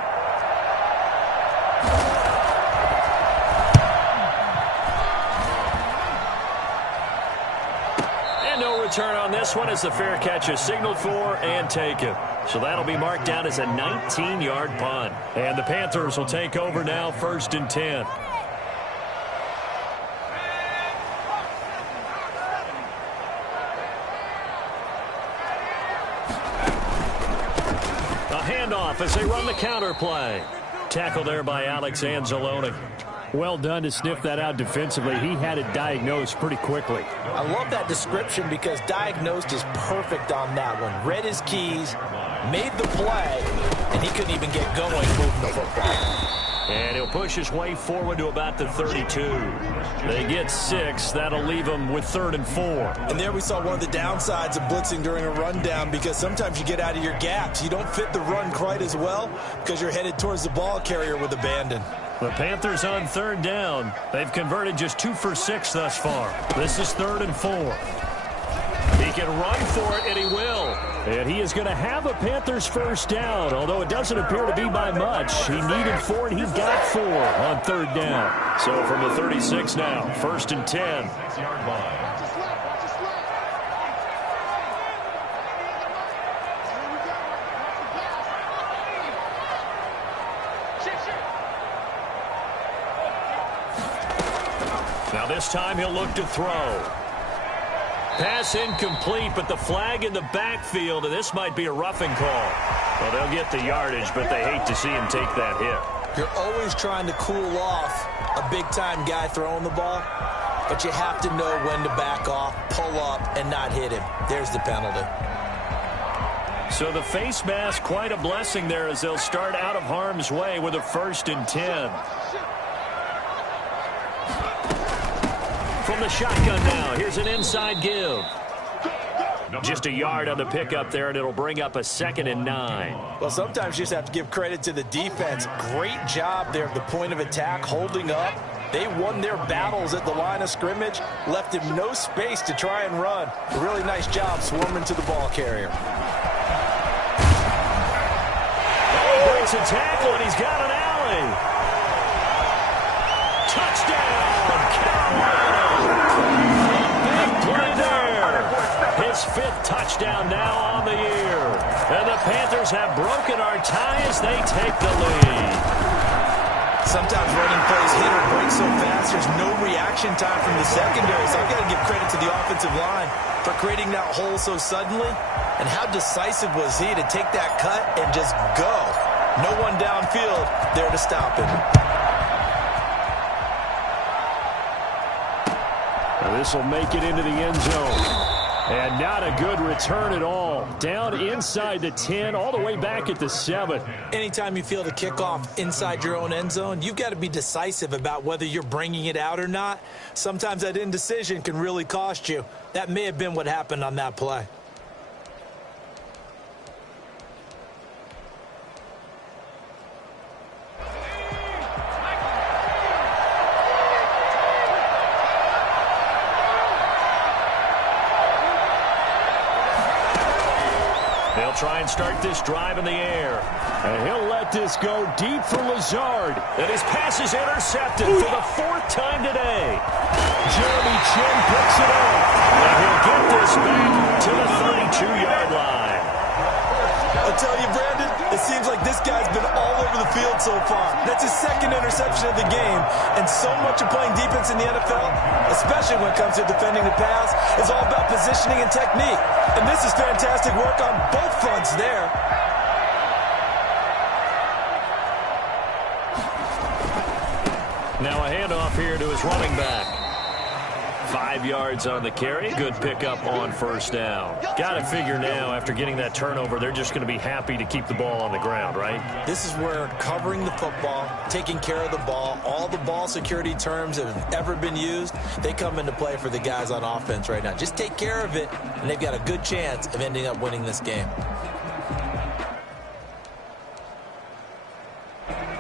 And no return on this one as the fair catch is signaled for and taken. So that'll be marked down as a 19-yard punt. And the Panthers will take over now, 1st and 10. Handoff as they run the counter play. Tackle there by Alex Anzalone. Well done to sniff that out defensively. He had it diagnosed pretty quickly. I love that description because diagnosed is perfect on that one. Read his keys, made the play, and he couldn't even get going moving the football. And he'll push his way forward to about the 32. They get 6. That'll leave them with 3rd and 4. And there we saw one of the downsides of blitzing during a rundown because sometimes you get out of your gaps. You don't fit the run quite as well because you're headed towards the ball carrier with abandon. The Panthers on 3rd down. They've converted just 2 for 6 thus far. This is 3rd and 4. He can run for it, and he will. And he is going to have a Panthers first down, although it doesn't appear to be by much. He needed 4, and he got 4 on 3rd down. So from the 36 now, 1st and 10. Now this time he'll look to throw. Pass incomplete, but the flag in the backfield, and this might be a roughing call. Well, they'll get the yardage, but they hate to see him take that hit. You're always trying to cool off a big-time guy throwing the ball, but you have to know when to back off, pull up, and not hit him. There's the penalty. So the face mask, quite a blessing there as they'll start out of harm's way with a 1st and 10. From the shotgun now, here's an inside give. Just a yard on the pickup there, and it'll bring up a 2nd and 9. Well, sometimes you just have to give credit to the defense. Great job there at the point of attack, holding up, They won their battles at the line of scrimmage, left him no space to try and run. A really nice job swarming to the ball carrier. Oh, breaks a tackle, and he's got an alley. Touchdown, Carolina. Big play there. His 5th touchdown now on the year. And the Panthers have broken our tie as they take the lead. Sometimes running plays hit or break so fast, there's no reaction time from the secondary. So I've got to give credit to the offensive line for creating that hole so suddenly. And how decisive was he to take that cut and just go? No one downfield there to stop him. This will make it into the end zone. And not a good return at all. Down inside the 10, all the way back at the 7. Anytime you field a kickoff inside your own end zone, you've got to be decisive about whether you're bringing it out or not. Sometimes that indecision can really cost you. That may have been what happened on that play. Try and start this drive in the air. And he'll let this go deep for Lazard. And his pass is intercepted for the 4th time today. Jeremy Chin picks it up. And he'll get this back to the 32-yard line. I'll tell you, Brandon, it seems like this guy's been all over the field so far. That's his 2nd interception of the game. And so much of playing defense in the NFL, especially when it comes to defending the pass, is all about positioning and technique. And this is fantastic work on both fronts there. Now a handoff here to his running back. 5 yards on the carry. Good pickup on 1st down. Got to figure now, after getting that turnover, they're just going to be happy to keep the ball on the ground, right? This is where covering the football, taking care of the ball, all the ball security terms that have ever been used, they come into play for the guys on offense right now. Just take care of it, and they've got a good chance of ending up winning this game.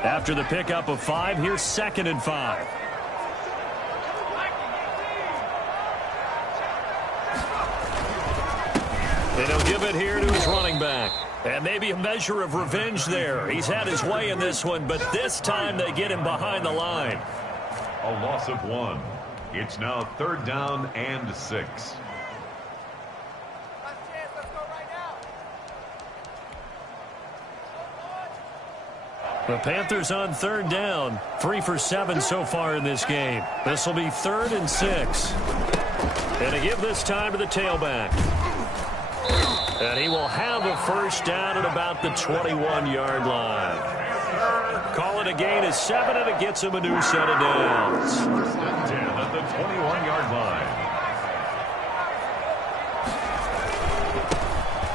After the pickup of 5, here's 2nd and 5. And he'll give it here to his running back. And maybe a measure of revenge there. He's had his way in this one, but this time they get him behind the line. A loss of 1. It's now 3rd down and 6. The Panthers on 3rd down. 3 for 7 so far in this game. This will be 3rd and 6. And to give this time to the tailback. And he will have a 1st down at about the 21-yard line. Call it a gain of 7, and it gets him a new set of downs. 10 at the 21-yard line.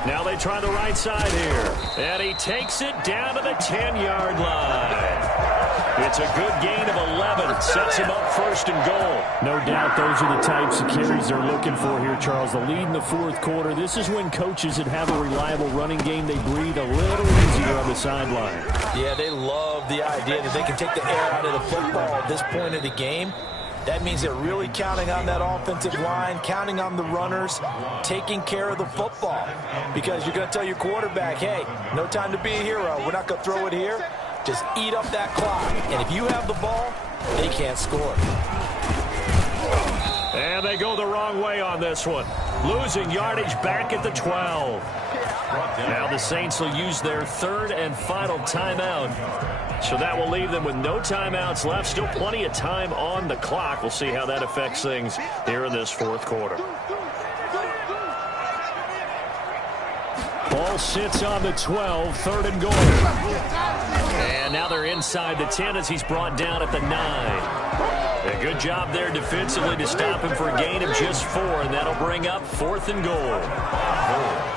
Now they try the right side here. And he takes it down to the 10-yard line. It's a good gain of 11. Sets him up 1st and goal. No doubt those are the types of carries they're looking for here, Charles. The lead in the 4th quarter. This is when coaches that have a reliable running game, they breathe a little easier on the sideline. Yeah, they love the idea that they can take the air out of the football at this point of the game. That means they're really counting on that offensive line, counting on the runners, taking care of the football. Because you're going to tell your quarterback, hey, no time to be a hero. We're not going to throw it here. Just eat up that clock. And if you have the ball, they can't score. And they go the wrong way on this one. Losing yardage back at the 12. Now the Saints will use their 3rd and final timeout. So that will leave them with no timeouts left. Still plenty of time on the clock. We'll see how that affects things here in this 4th quarter. Ball sits on the 12, 3rd and goal. And now they're inside the 10 as he's brought down at the 9. A good job there defensively to stop him for a gain of just 4, and that'll bring up 4th and goal.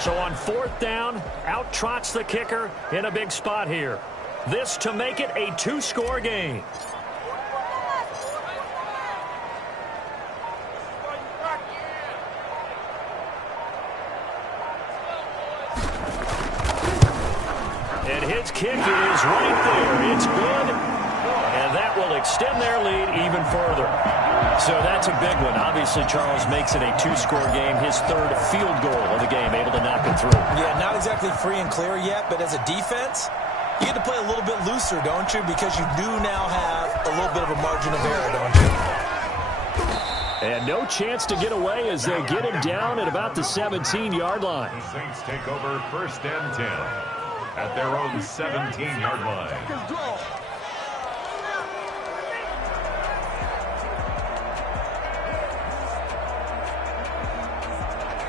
So on 4th down, out trots the kicker in a big spot here. This to make it a 2-score game. And his kick is right there. It's good. And that that will extend their lead even further. So that's a big one. Obviously, Charles makes it a two-score game. His third field goal of the game, able to knock it through. Yeah, not exactly free and clear yet, but as a defense, you get to play a little bit looser, don't you? Because you do now have a little bit of a margin of error, don't you? And no chance to get away as they get him down at about the 17-yard line. The Saints take over 1st and 10 at their own 17-yard line.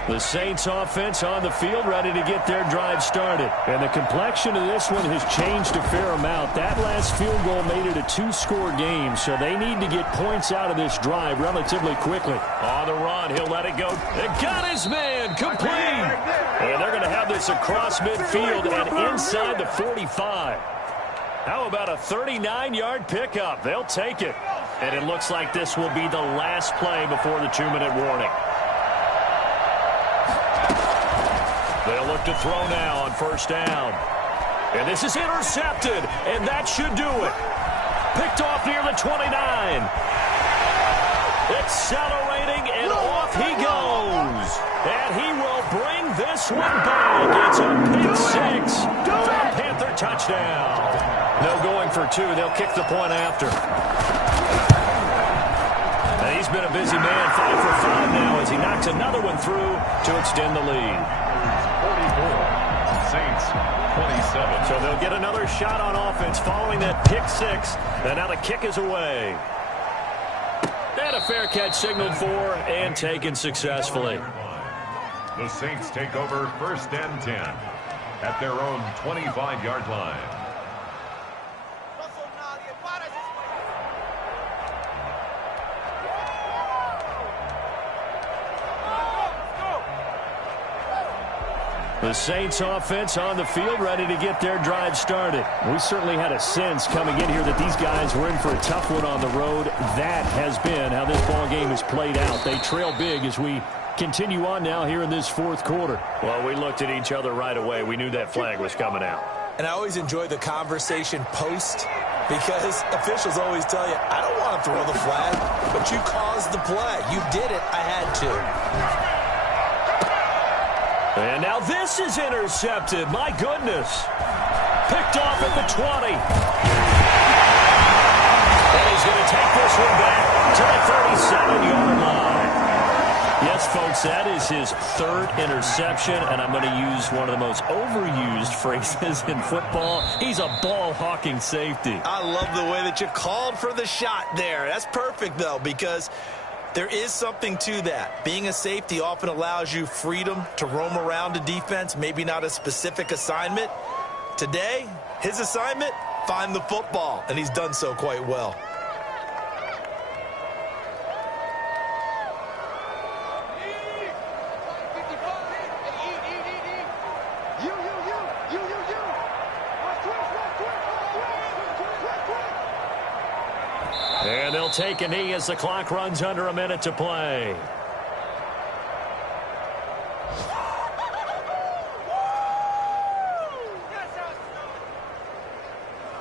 The Saints offense on the field, ready to get their drive started. And the complexion of this one has changed a fair amount. That last field goal made it a two-score game, so they need to get points out of this drive relatively quickly. On the run, he'll let it go. It got his man, complete. And they're going to have this across midfield and inside the 45. How about a 39-yard pickup? They'll take it. And it looks like this will be the last play before the 2-minute warning. They'll look to throw now on 1st down. And this is intercepted, and that should do it. Picked off near the 29. Accelerating, and off he goes. And he will bring this one back. It's a pick six for a Panther touchdown. No going for two. They'll kick the point after. And he's been a busy man, 5 for 5 now as he knocks another one through to extend the lead. 44, Saints 27. So they'll get another shot on offense following that pick six. And now the kick is away. And a fair catch signaled for and taken successfully. The Saints take over 1st and 10 at their own 25-yard line. The Saints offense on the field, ready to get their drive started. We certainly had a sense coming in here that these guys were in for a tough one on the road. That has been how this ball game has played out. They trail big as we continue on now here in this 4th quarter. Well, we looked at each other right away. We knew that flag was coming out. And I always enjoy the conversation post because officials always tell you, I don't want to throw the flag, but you caused the play. You did it. I had to. And now this is intercepted. My goodness. Picked off at the 20. And he's going to take this one back to the 37-yard line. Yes, folks, that is his 3rd interception, and I'm going to use one of the most overused phrases in football. He's a ball-hawking safety. I love the way that you called for the shot there. That's perfect, though, because there is something to that. Being a safety often allows you freedom to roam around a defense, maybe not a specific assignment. Today, his assignment, find the football, and he's done so quite well. And they'll take a knee as the clock runs under a minute to play.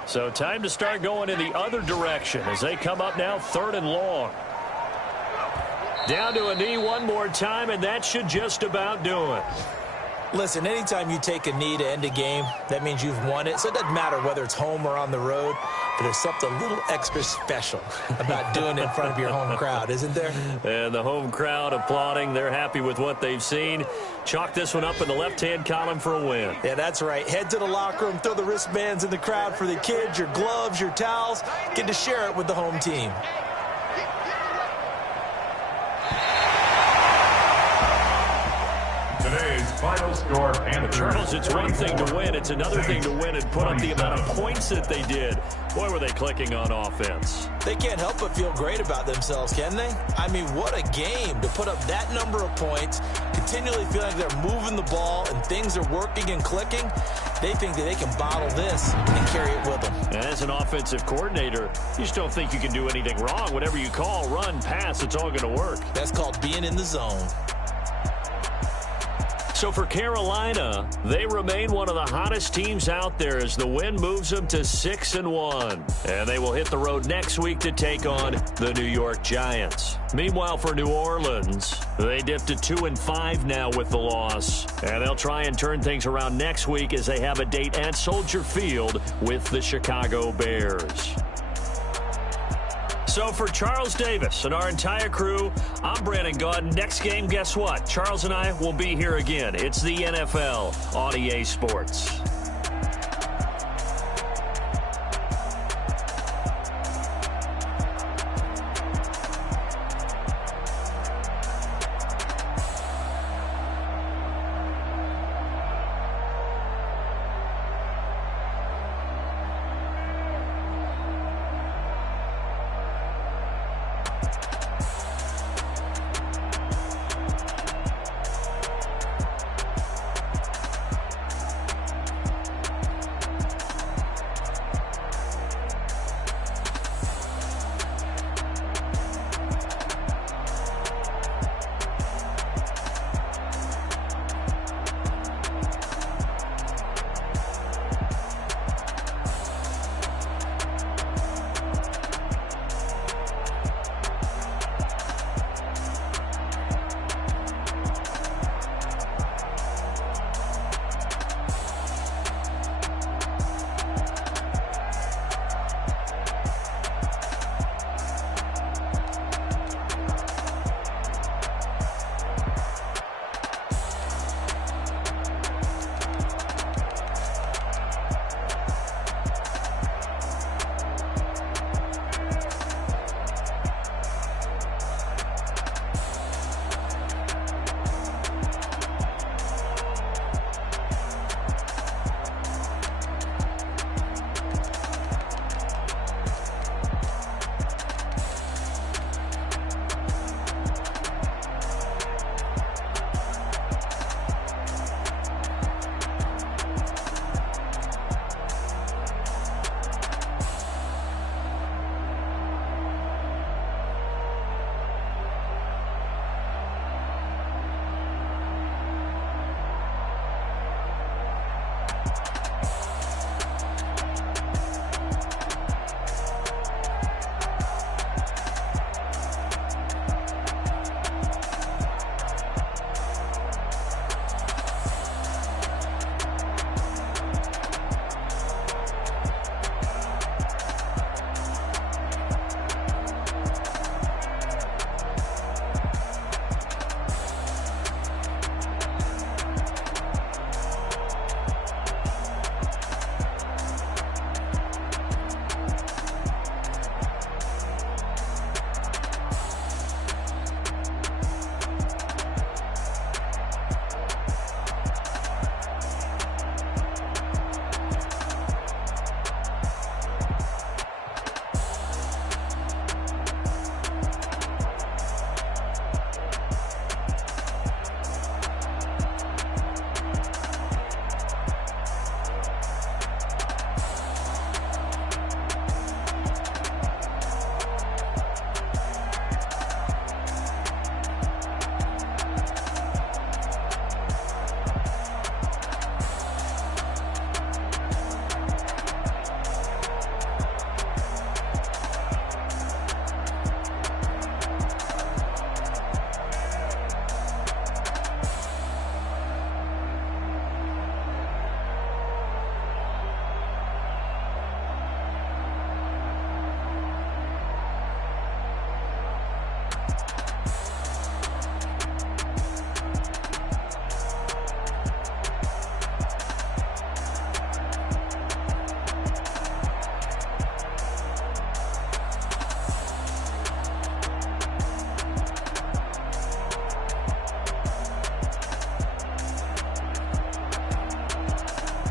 So time to start going in the other direction as they come up now 3rd and long. Down to a knee one more time, and that should just about do it. Listen, anytime you take a knee to end a game, that means you've won it. So it doesn't matter whether it's home or on the road, but there's something a little extra special about doing it in front of your home crowd, isn't there? And the home crowd applauding. They're happy with what they've seen. Chalk this one up in the left-hand column for a win. Yeah, that's right. Head to the locker room, throw the wristbands in the crowd for the kids, your gloves, your towels. Get to share it with the home team. Today's final score, Panthers. Charles, it's one thing to win. It's another thing to win and put up the amount of points that they did. Boy, were they clicking on offense. They can't help but feel great about themselves, can they? I mean, what a game to put up that number of points, continually feeling like they're moving the ball and things are working and clicking. They think that they can bottle this and carry it with them. And as an offensive coordinator, you just don't think you can do anything wrong. Whatever you call, run, pass, it's all going to work. That's called being in the zone. So for Carolina, they remain one of the hottest teams out there as the win moves them to 6-1. And they will hit the road next week to take on the New York Giants. Meanwhile, for New Orleans, they dipped to 2-5 now with the loss. And they'll try and turn things around next week as they have a date at Soldier Field with the Chicago Bears. So for Charles Davis and our entire crew, I'm Brandon Gaudin. Next game, guess what? Charles and I will be here again. It's the NFL on EA Sports.